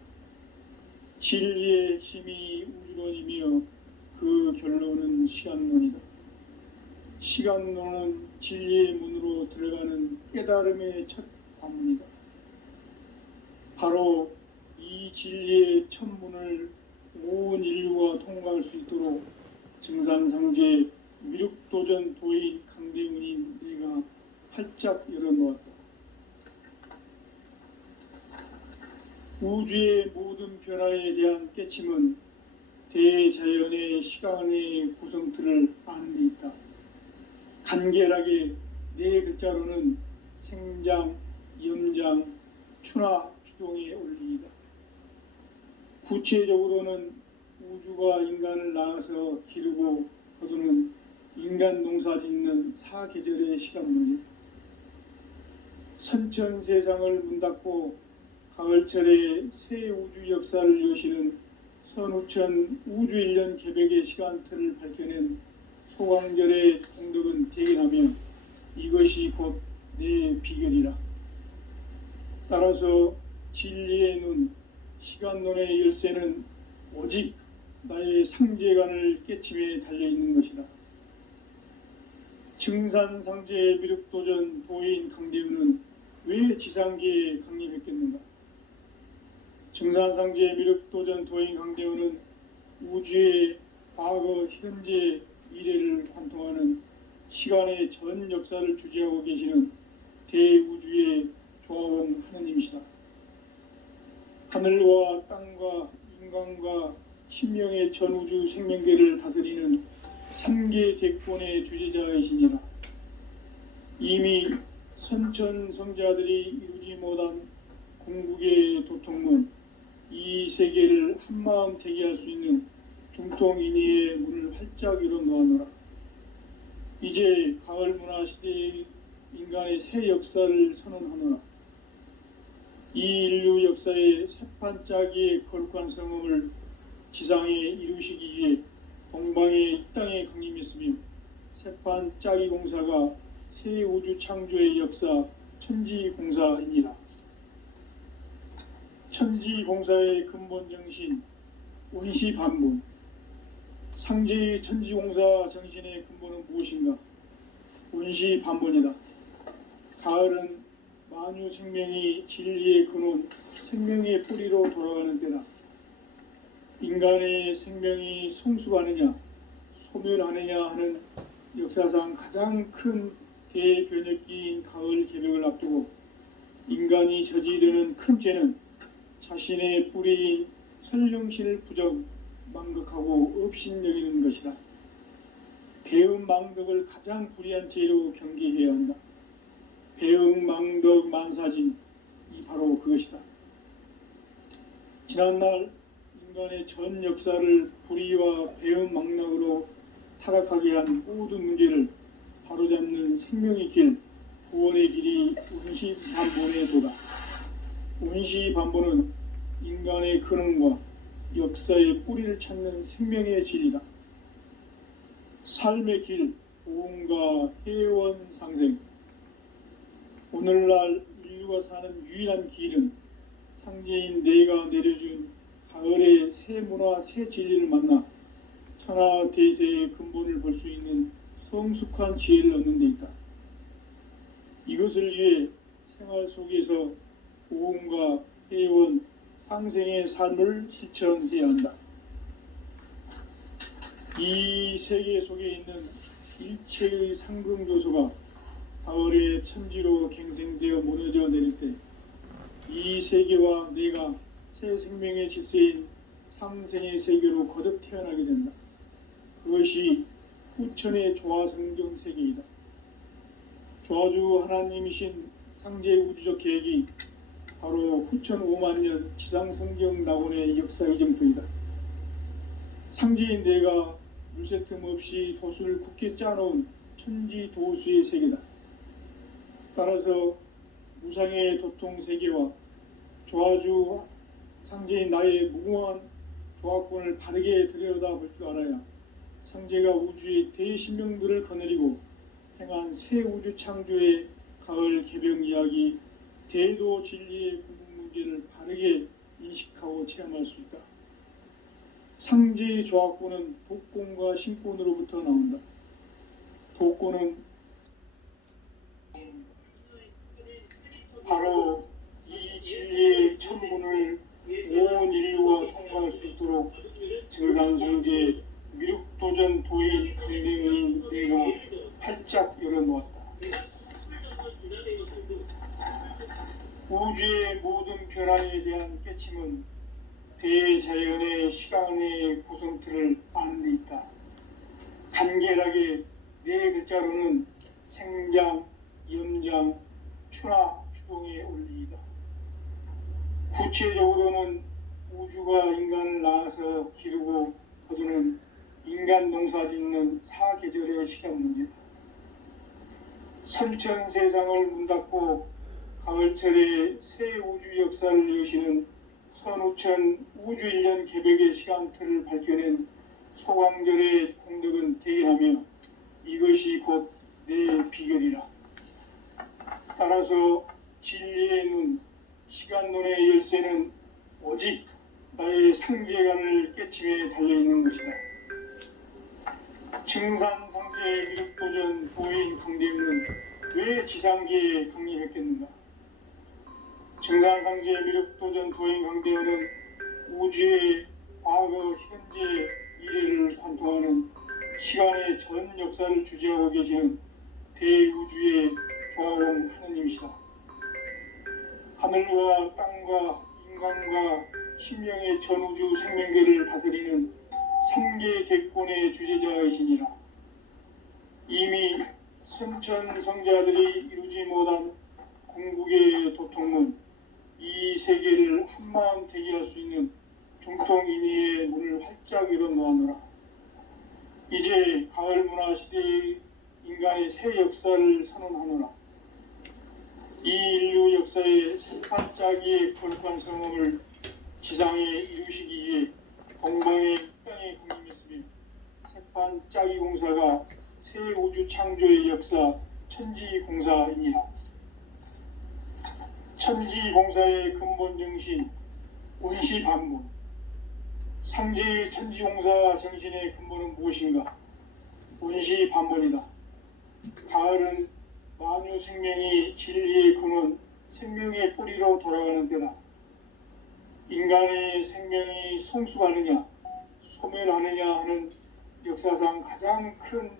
진리의 핵심이 우주론이며 그 결론은 시간론이다. 시간론은 진리의 문으로 들어가는 깨달음의 첫 관문이다. 바로 이 진리의 첫 문을 온 인류가 통과할 수 있도록 증산상제 미륵도전 도인 강대훈인 내가 활짝 열어놓았다. 우주의 모든 변화에 대한 깨침은 대자연의 시간의 구성틀을 아는 데 있다. 간결하게 네 글자로는 생장, 염장, 추나 추동의 원리이다. 구체적으로는 우주가 인간을 낳아서 기르고 거두는 인간 농사 짓는 사계절의 시간 문제. 선천 세상을 문 닫고 가을철에 새 우주 역사를 여시는 선우천 우주 1년 개벽의 시간틀을 밝혀낸 소강절의 공덕은 대견하며 이것이 곧 내 비결이라. 따라서 진리의 눈, 시간론의 열쇠는 오직 나의 상제관을 깨침에 달려있는 것이다. 증산상제 미륵도전 도인 강대훈은 왜 지상계에 강림했겠는가? 증산상제 미륵도전 도인 강대훈은 우주의 과거, 현재, 미래를 관통하는 시간의 전 역사를 주재하고 계시는 대우주의 조화원 하느님이시다. 하늘과 땅과 인간과 신명의 전우주 생명계를 다스리는 3계 대권의 주제자이시니라. 이미 선천성자들이 이루지 못한 궁극의 도통문, 이 세계를 한마음 되게 할 수 있는 중통인의의 문을 활짝 열어놓아노라. 이제 가을 문화 시대의 인간의 새 역사를 선언하노라. 이 인류 역사의 새판짜기의 거룩한 성음을 지상에 이루시기 위해 동방의 이 땅에 강림했으며 새판짜기 공사가 새 우주 창조의 역사 천지공사이니라. 천지공사의 근본 정신 원시반복. 상제의 천지공사 정신의 근본은 무엇인가? 원시반복이다. 가을은 만유 생명이 진리의 근원, 생명의 뿌리로 돌아가는 때다. 인간의 생명이 성숙하느냐, 소멸하느냐 하는 역사상 가장 큰 대변혁기인 가을 개벽을 앞두고 인간이 저지르는 큰 죄는 자신의 뿌리인 설령신을 부정, 망극하고 업신여기는 것이다. 배음 망덕을 가장 불의한 죄로 경계해야 한다. 배음 망덕 만사진, 이 바로 그것이다. 지난날 인간의 전 역사를 불의와 배은망락으로 타락하게 한 모든 문제를 바로잡는 생명의 길, 구원의 길이 운시반본에 도다. 운시반본은 인간의 근원과 역사의 뿌리를 찾는 생명의 진리다. 삶의 길, 보험과 해원상생. 오늘날 인류가 사는 유일한 길은 상제인 내가 내려준 가을의 새 문화, 새 진리를 만나 천하대세의 근본을 볼 수 있는 성숙한 지혜를 얻는 데 있다. 이것을 위해 생활 속에서 보험과 해원, 상생의 삶을 실천해야 한다. 이 세계 속에 있는 일체의 상금교소가 가을의 천지로 갱생되어 무너져 내릴 때 이 세계와 내가 새 생명의 질서인 상생의 세계로 거듭 태어나게 된다. 그것이 후천의 조화성경 세계이다. 조화주 하나님이신 상제 우주적 계획이 바로 후천 5만년 지상성경 낙원의 역사의 정토이다. 상제인 내가 물새 틈 없이 도수를 굳게 짜놓은 천지 도수의 세계다. 따라서 무상의 도통 세계와 조화주 상제인 나의 무궁한 조화권을 바르게 들여다볼 줄 알아야 상제가 우주의 대신명들을 거느리고 행한 새 우주 창조의 가을 개병 이야기, 대도 진리의 궁극 문제를 바르게 인식하고 체험할 수 있다. 상제의 조화권은 독권과 신권으로부터 나온다. 독권은 바로 이 진리의 천문을 온 인류가 통과할 수 있도록 증산성제 미륵도전 도인 강림의 내가 활짝 열어놓았다. 우주의 모든 변화에 대한 깨침은 대자연의 시간의 구성틀을 아는 데 있다. 간결하게 네 글자로는 생장, 염장, 추나 추동의 원리이다. 구체적으로는 우주가 인간을 낳아서 기르고 거두는 인간 농사 짓는 사계절의 시간 문제다. 선천 세상을 문 닫고 가을철에 새 우주 역사를 여시는 선우천 우주 1년 개벽의 시간틀을 밝혀낸 소광절의 공덕은 대견하며 이것이 곧 내 비결이라. 따라서 진리의 눈, 시간론의 열쇠는 오직 나의 상제관을 깨침에 달려있는 것이다. 증산상제 미륵도전 도인 강대웅은 왜 지상계에 강림했겠는가? 증산상제 미륵도전 도인 강대웅은 우주의 과거, 현재, 미래를 관통하는 시간의 전 역사를 주재하고 계시는 대우주의 조화원 하느님이시다. 하늘과 땅과 인간과 신명의 전우주 생명계를 다스리는 삼계 객권의 주제자이시니라. 이미 선천성자들이 이루지 못한 궁극의 도통문, 이 세계를 한마음 대기할 수 있는 중통인의의 문을 활짝 열어놓았노라. 이제 가을 문화 시대의 인간의 새 역사를 선언하노라. 이 인류 역사의 새판짜기의 거룩한 성험을 지상에 이루시기 위해 동방의 땅에 공임했으며 새판짜기 공사가 새 우주 창조의 역사 천지공사이니라. 천지공사의 근본 정신 운시반본. 상제의 천지공사 정신의 근본은 무엇인가? 운시반본이다. 가을은 만유 생명이 진리의 근원, 생명의 뿌리로 돌아가는 때다. 인간의 생명이 성숙하느냐, 소멸하느냐 하는 역사상 가장 큰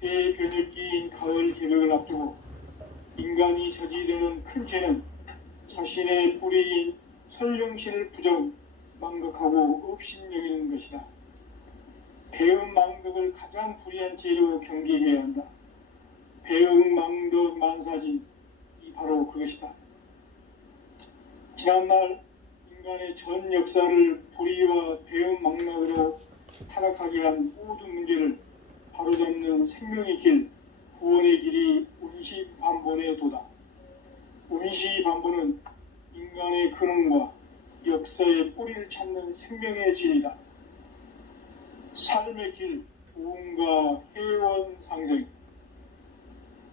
대변혁기인 가을 개벽을 앞두고 인간이 저지르는 큰 죄는 자신의 뿌리인 설령신을 부정, 망각하고 업신여기는 것이다. 배은망덕을 가장 불의한 죄로 경계해야 한다. 배응망덕 만사진, 이 바로 그것이다. 지난날 인간의 전 역사를 불의와 배은망락으로 타락하게 한 모든 문제를 바로잡는 생명의 길, 구원의 길이 운시반본의 도다. 운시반본은 인간의 근원과 역사의 뿌리를 찾는 생명의 진리다. 삶의 길, 부흥과 회원 상생.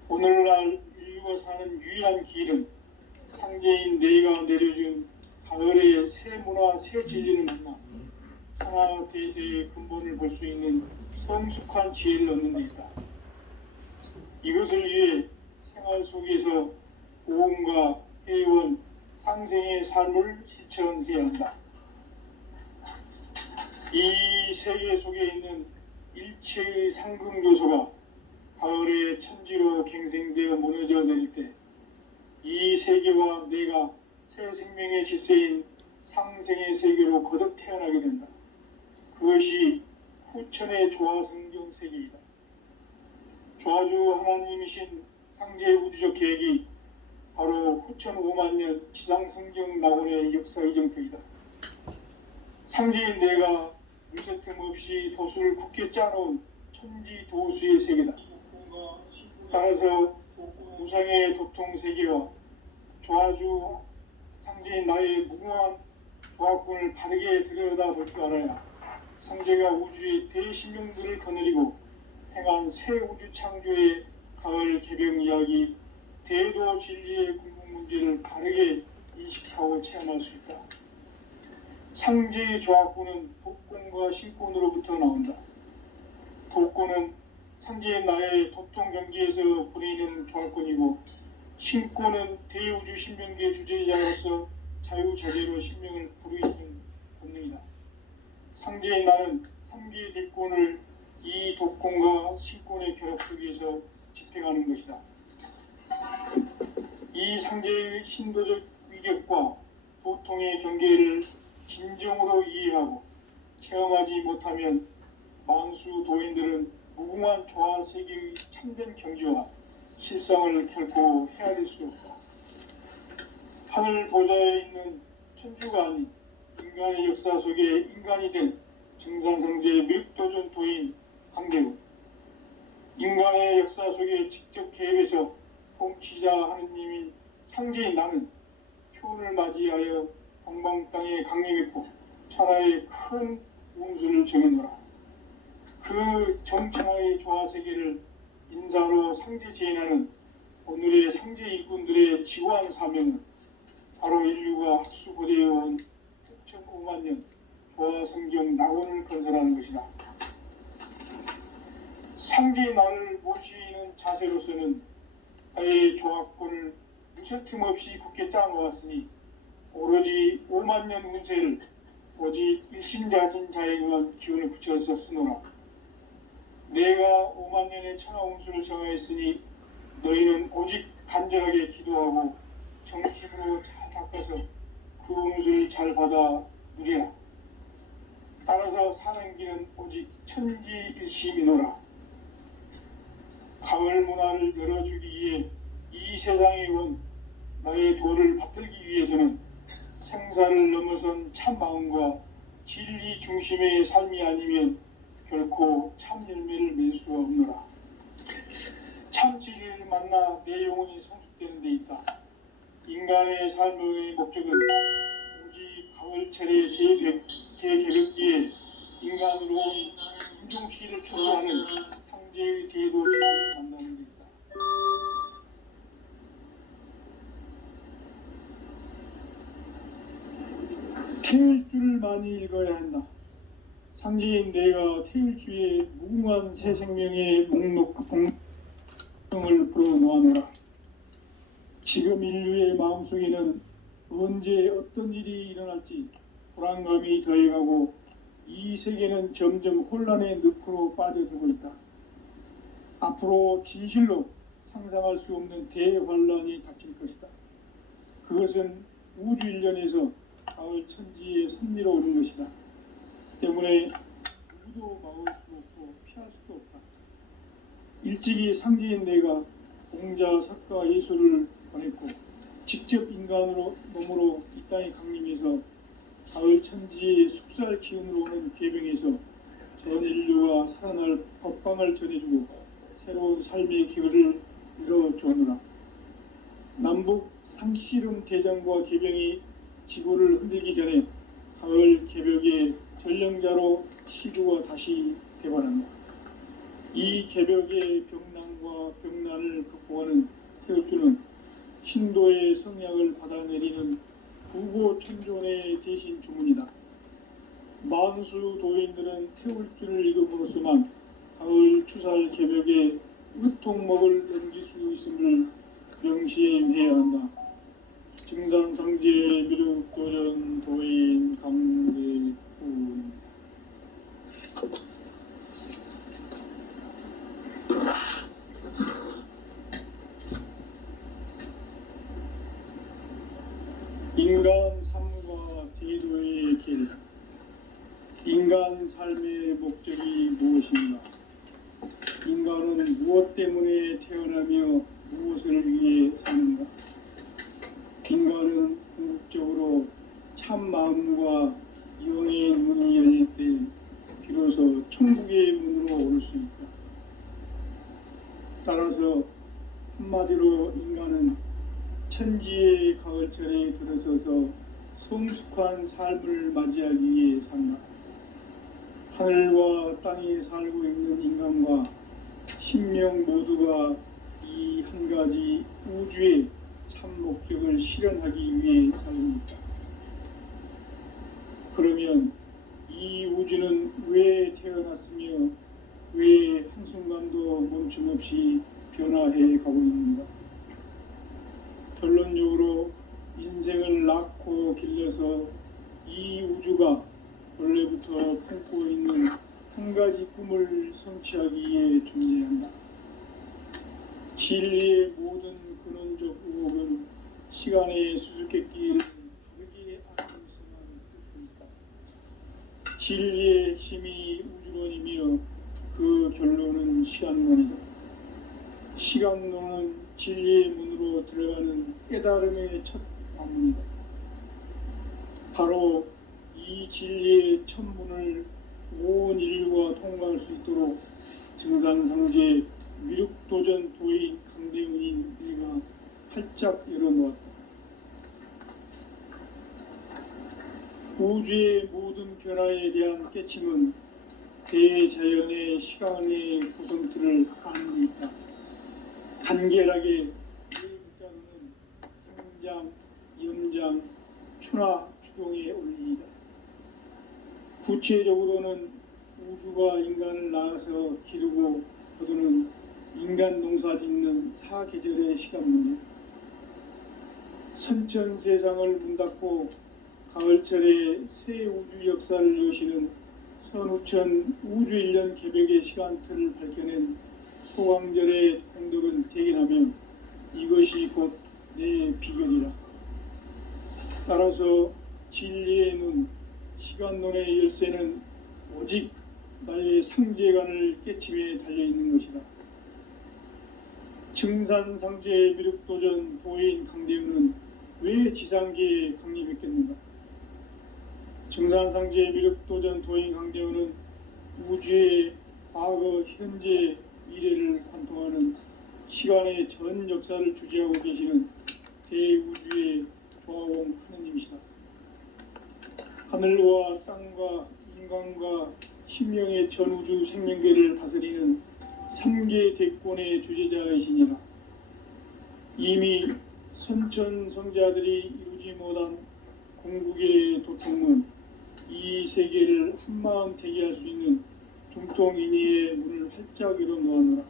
오늘날 인류가 사는 유일한 길은 상제인 내가 내려준 가을의 새 문화, 새 진리를 만나 하나 대세의 근본을 볼 수 있는 성숙한 지혜를 얻는 데 있다. 이것을 위해 생활 속에서 보험과 회원, 상생의 삶을 실천해야 한다. 이 세계 속에 있는 일체의 상금 요소가 가을의 천지로 갱생되어 무너져 내릴 때 이 세계와 내가 새 생명의 질서인 상생의 세계로 거듭 태어나게 된다. 그것이 후천의 조화성경 세계이다. 조화주 하나님이신 상제 우주적 계획이 바로 후천 5만년 지상성경 낙원의 역사 이정표이다. 상제인 내가 물새틈 없이 도수를 굳게 짜놓은 천지 도수의 세계다. 따라서 우상의 도통 세계와 조화주 상제인 나의 무궁한 조합군을 바르게 들여다볼 줄 알아야 상제가 우주의 대신명들을 거느리고 행한 새 우주 창조의 가을 개병 이야기, 대도 진리의 궁극 문제를 바르게 인식하고 체험할 수 있다. 상제의 조합군은 독권과 신권으로부터 나온다. 독권은 상제의 나의 도통 경지에서 부리는 조합권이고, 신권은 대우주 신명계 주제자로서 자유자재로 신명을 부르시는 본능이다. 상제의 나는 3개의 대권을 이 독권과 신권의 결합 속에서 집행하는 것이다. 이 상제의 신도적 위격과 도통의 경계를 진정으로 이해하고 체험하지 못하면 만수 도인들은 무궁한 조화 세계의 참된 경지와 실상을 결코 헤아릴 수 없다. 하늘 보좌에 있는 천주가 아닌 인간의 역사 속에 인간이 된 정산상제의 밀도전 도인 강대국, 인간의 역사 속에 직접 개입해서 통치자 하느님인 상제인 나는 초원을 맞이하여 동방 땅에 강림했고 천하의 큰 운수를 정해놓으라. 그 정천하의 조화세계를 인사로 상제 제인하는 오늘의 상제 일꾼들의 지고한 사명은 바로 인류가 학수고대해온 6,500년 조화성경 낙원을 건설하는 것이다. 상제의 나를 모시는 자세로서는 나의 조합권을 무쇠틈 없이 굳게 짜놓았으니 오로지 5만년 운세를 오직 일심자진 자에게만 기운을 붙여서 쓰노라. 내가 5만년의 천하운수를 정하였으니 너희는 오직 간절하게 기도하고 정심으로 잘 닦아서 그 운수를 잘 받아 누리라. 따라서 사는 길은 오직 천지일심이노라. 가을 문화를 열어주기 위해 이 세상에 온 나의 도를 받들기 위해서는 생사를 넘어선 참 마음과 진리 중심의 삶이 아니면 결코 참 열매를 맺을 수가 없노라. 참 진리를 만나 내 영혼이 성숙되는 데 있다. 인간의 삶의 목적은 오직 가을철의 대개벽기에 인간으로 인종시를 촉구하는 상제의 대도 진리를 만나는 데 있다. 태일 줄을 많이 읽어야 한다. 상제인 내가 태일주의 무궁한 새 생명의 목록 공을 불어놓아노라. 지금 인류의 마음속에는 언제 어떤 일이 일어날지 불안감이 더해가고 이 세계는 점점 혼란의 늪으로 빠져들고 있다. 앞으로 진실로 상상할 수 없는 대환란이 닥칠 것이다. 그것은 우주 일련에서 가을 천지에 선미로 오는 것이다. 때문에 누구도 막을 수 없고 피할 수도 없다. 일찍이 상제인 내가 공자, 석가, 예술을 보냈고 직접 인간으로 몸으로 이 땅에 강림해서 가을 천지의 숙살 기운으로 오는 계병에서 전 인류가 살아날 법방을 전해주고 새로운 삶의 기회를 이뤄주느라. 남북 상씨름 대장과 계병이 지구를 흔들기 전에 가을 개벽의 전령자로 시구가 다시 되관한다. 이 개벽의 병난과 병난을 극복하는 태울주는 신도의 성약을 받아내리는 구고천존의 대신 주문이다. 만수 도인들은 태울주를 읽음으로써만 가을 추살 개벽의 으통목을 넘길 수 있음을 명심해야 한다. 증산상제 미륵도전 도인 강대훈. 인간 삶과 대도의 길. 인간 삶의 목적이 무엇인가? 인간은 무엇 때문에 태어나며 무엇을 위해 사는가? 인간은 궁극적으로 참 마음과 영의 문이 열릴 때 비로소 천국의 문으로 올 수 있다. 따라서 한마디로 인간은 천지의 가을철에 들어서서 성숙한 삶을 맞이하기 위해 산다. 하늘과 땅에 살고 있는 인간과 신명 모두가 이 한 가지 우주의 참 목적을 실현하기 위해 살립니다. 그러면 이 우주는 왜 태어났으며 왜 한순간도 멈춤없이 변화해 가고 있는가? 결론적으로 인생을 낳고 길러서 이 우주가 원래부터 품고 있는 한 가지 꿈을 성취하기 위해 존재한다. 진리의 모든 근원적 의혹은 시간의 수수께끼를 가볍게 안고 있어만 그렇습니다. 진리의 핵심이 우주론이며 그 결론은 시간론이다. 시간론은 진리의 문으로 들어가는 깨달음의 첫 방문이다. 바로 이 진리의 첫 문을 온 인류가 통과할 수 있도록 증산상제 미륵도전 도인 강대훈인 내가 활짝 열어놓았다. 우주의 모든 변화에 대한 깨침은 대자연의 시간의 구성틀을 아는 데 있다. 간결하게 이 문자로는 상장, 염장, 추나 추동의 원리이다. 구체적으로는 우주가 인간을 낳아서 기르고 거두는 인간 농사 짓는 사계절의 시간 문제. 선천 세상을 문 닫고 가을철에 새 우주 역사를 여시는 선우천 우주 1년 개벽의 시간틀을 밝혀낸 소광절의 공덕은 대견하며 이것이 곧 내 비결이라. 따라서 진리의 문, 시간론의 열쇠는 오직 나의 상제관을 깨침에 달려있는 것이다. 증산상제 미륵도전 도인 강대훈은 왜 지상계에 강림했겠는가? 증산상제 미륵도전 도인 강대훈은 우주의 과거, 현재, 미래를 관통하는 시간의 전 역사를 주재하고 계시는 대우주의 조화공 하느님이시다. 하늘과 땅과 인간과 신명의 전우주 생명계를 다스리는 3계 대권의 주재자이시니라. 이미 선천성자들이 이루지 못한 궁극의 도통문, 이 세계를 한마음 대기할 수 있는 중통인의의 문을 활짝 열어놓았노라.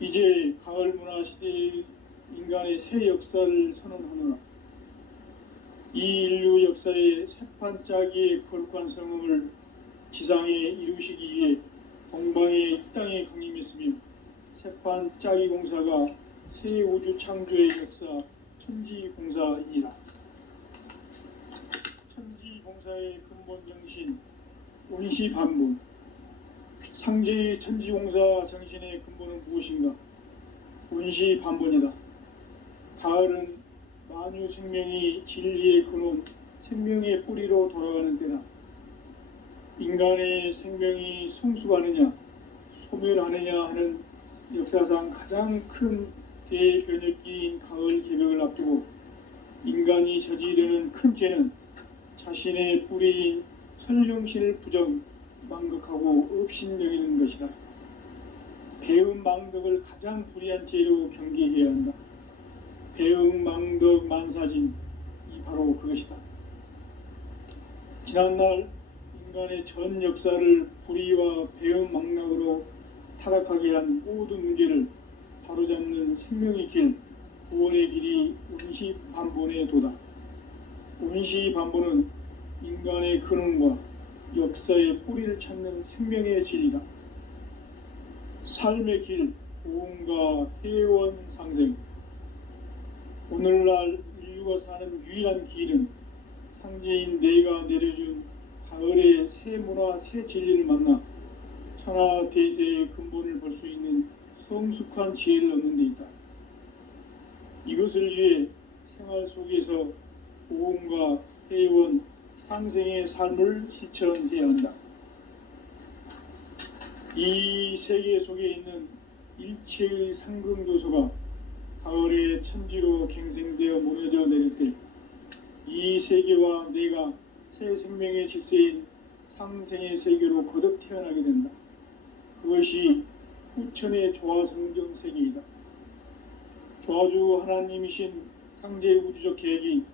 이제 가을 문화 시대의 인간의 새 역사를 선언하노라. 이 인류 역사의 새판짜기의 거룩한 성음을 지상에 이루시기 위해 동방의 이 땅에 강림했으며 새판짜기 공사가 새 우주 창조의 역사 천지공사이니라. 천지공사의 근본 정신 운시반문. 상제의 천지공사 정신의 근본은 무엇인가? 운시반문이다. 가을은 만유 생명이 진리의 근원, 생명의 뿌리로 돌아가는 때다. 인간의 생명이 성숙하느냐, 소멸하느냐 하는 역사상 가장 큰 대변혁기인 가을 개벽을 앞두고 인간이 저지르는 큰 죄는 자신의 뿌리인 설령신을 부정, 망극하고 업신여기는 것이다. 배음 망덕을 가장 불의한 죄로 경계해야 한다. 배음 망덕 만사진이 바로 그것이다. 지난날 인간의 전 역사를 불의와 배음 망락으로 타락하게 한 모든 문제를 바로잡는 생명의 길, 구원의 길이 운시반본의 도다. 운시반본은 인간의 근원과 역사의 뿌리를 찾는 생명의 진리다. 삶의 길, 보험과 회원 상생. 오늘날 인류가 사는 유일한 길은 상제인 내가 내려준 가을의 새 문화, 새 진리를 만나 천하 대세의 근본을 볼 수 있는 성숙한 지혜를 얻는 데 있다. 이것을 위해 생활 속에서 보험과 회원, 상생의 삶을 실천해야 한다. 이 세계 속에 있는 일체의 상금 요소가 가을의 천지로 갱생되어 무너져 내릴 때 이 세계와 내가 새 생명의 질서인 상생의 세계로 거듭 태어나게 된다. 그것이 후천의 조화성경 세계이다. 조화주 하나님이신 상제 우주적 계획이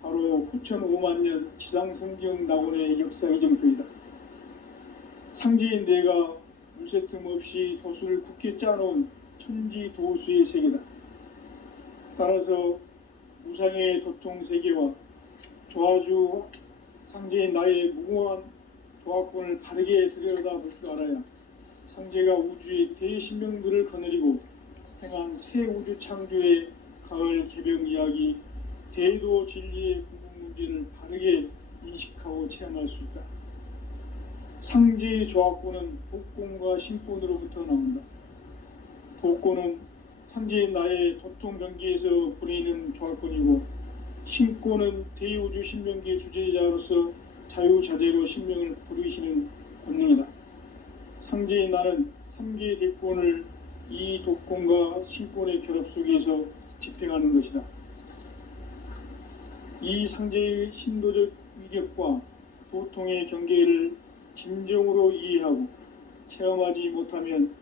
바로 후천 5만년 지상성경 낙원의 역사 이정표이다. 상제인 내가 물새틈 없이 도수를 굳게 짜놓은 천지 도수의 세계다. 따라서 무상의 도통 세계와 조화주 상제인 나의 무궁한 조화권을 바르게 들여다볼 줄 알아야 상제가 우주의 대신명들을 거느리고 행한 새 우주 창조의 가을 개벽 이야기, 대도 진리의 궁극 문제를 바르게 인식하고 체험할 수 있다. 상제의 조화권은 독권과 신권으로부터 나온다. 독권은 상제인 나의 도통 경계에서 부리는 조화권이고, 신권은 대우주 신명기의 주제자로서 자유자재로 신명을 부르시는 권능이다. 상제인 나는 3개의 대권을 이 독권과 신권의 결합 속에서 집행하는 것이다. 이 상제의 신도적 위격과 도통의 경계를 진정으로 이해하고 체험하지 못하면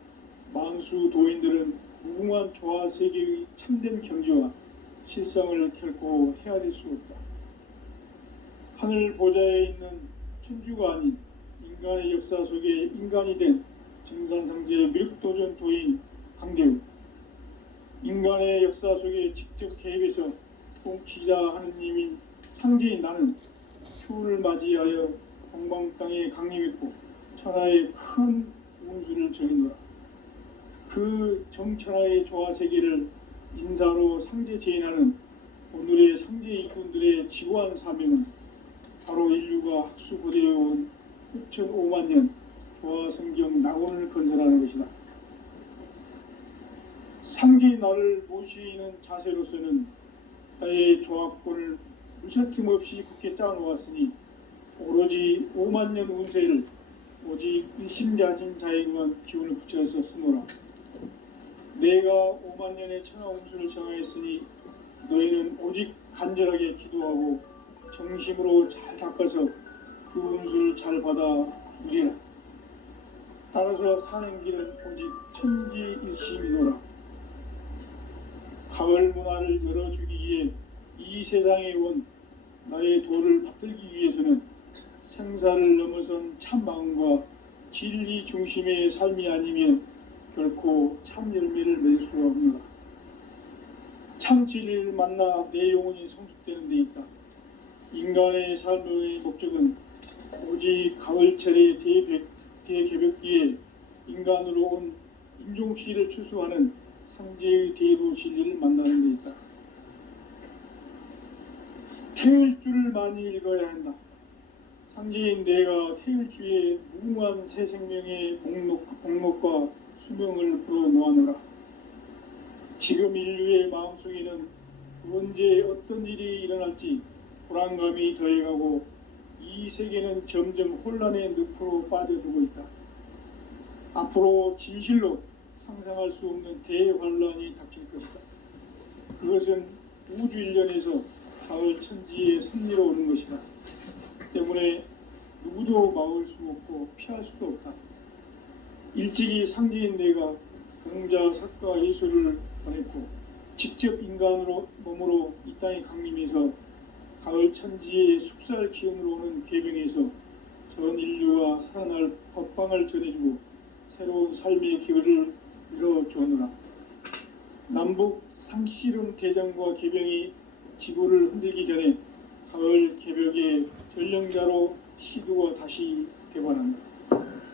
만수 도인들은 무궁한 조화 세계의 참된 경지와 실상을 결코 헤아릴 수 없다. 하늘 보좌에 있는 천주가 아닌 인간의 역사 속에 인간이 된 증산상제 밀도전 도인 강대우, 인간의 역사 속에 직접 개입해서 통치자 하느님인 상제인 나는 추운을 맞이하여 동방 땅에 강림했고 천하의 큰 운수를 저리노라. 그 정천하의 조화 세계를 인사로 상제 제인하는 오늘의 상제 일꾼들의 지고한 사명은 바로 인류가 학수고대해온 6,500년 조화성경 낙원을 건설하는 것이다. 상제의 나를 모시는 자세로서는 나의 조화권을 물새틈 없이 굳게 짜놓았으니 오로지 5만년 운세를 오직 일심자진 자에게만 기운을 붙여서 쓰노라. 내가 5만년의 천하 운수를 정하였으니 너희는 오직 간절하게 기도하고 정심으로 잘 닦아서 그 운수를 잘 받아 누리라. 따라서 사는 길은 오직 천지일심이노라. 가을 문화를 열어주기 위해 이 세상에 온 나의 도를 받들기 위해서는 생사를 넘어선 참마음과 진리 중심의 삶이 아니면 결코 참 열매를 맺을 수가 없노라. 참 진리를 만나 내 영혼이 성숙되는 데 있다. 인간의 삶의 목적은 오직 가을철의 대개벽기에 인간으로 온 인종시를 추수하는 상제의 대도 진리를 만나는 데 있다. 태일주를 많이 읽어야 한다. 상제인 내가 태일주의 무궁한 새 생명의 목록과 수명을 불어놓아노라. 지금 인류의 마음속에는 언제 어떤 일이 일어날지 불안감이 더해가고 이 세계는 점점 혼란의 늪으로 빠져들고 있다. 앞으로 진실로 상상할 수 없는 대환란이 닥칠 것이다. 그것은 우주 일련에서 가을 천지의 섭리로 오는 것이다. 때문에 누구도 막을 수 없고 피할 수도 없다. 일찍이 상제인 내가 공자, 석가, 예수를 보냈고 직접 인간으로 몸으로 이 땅에 강림해서 가을 천지의 숙살 기운으로 오는 계명에서 전 인류가 살아날 법방을 전해주고 새로운 삶의 기회를 이뤄주느라. 남북 상씨름 대장과 계병이 지구를 흔들기 전에 가을 개벽의 전령자로 시도가 다시 되관한다.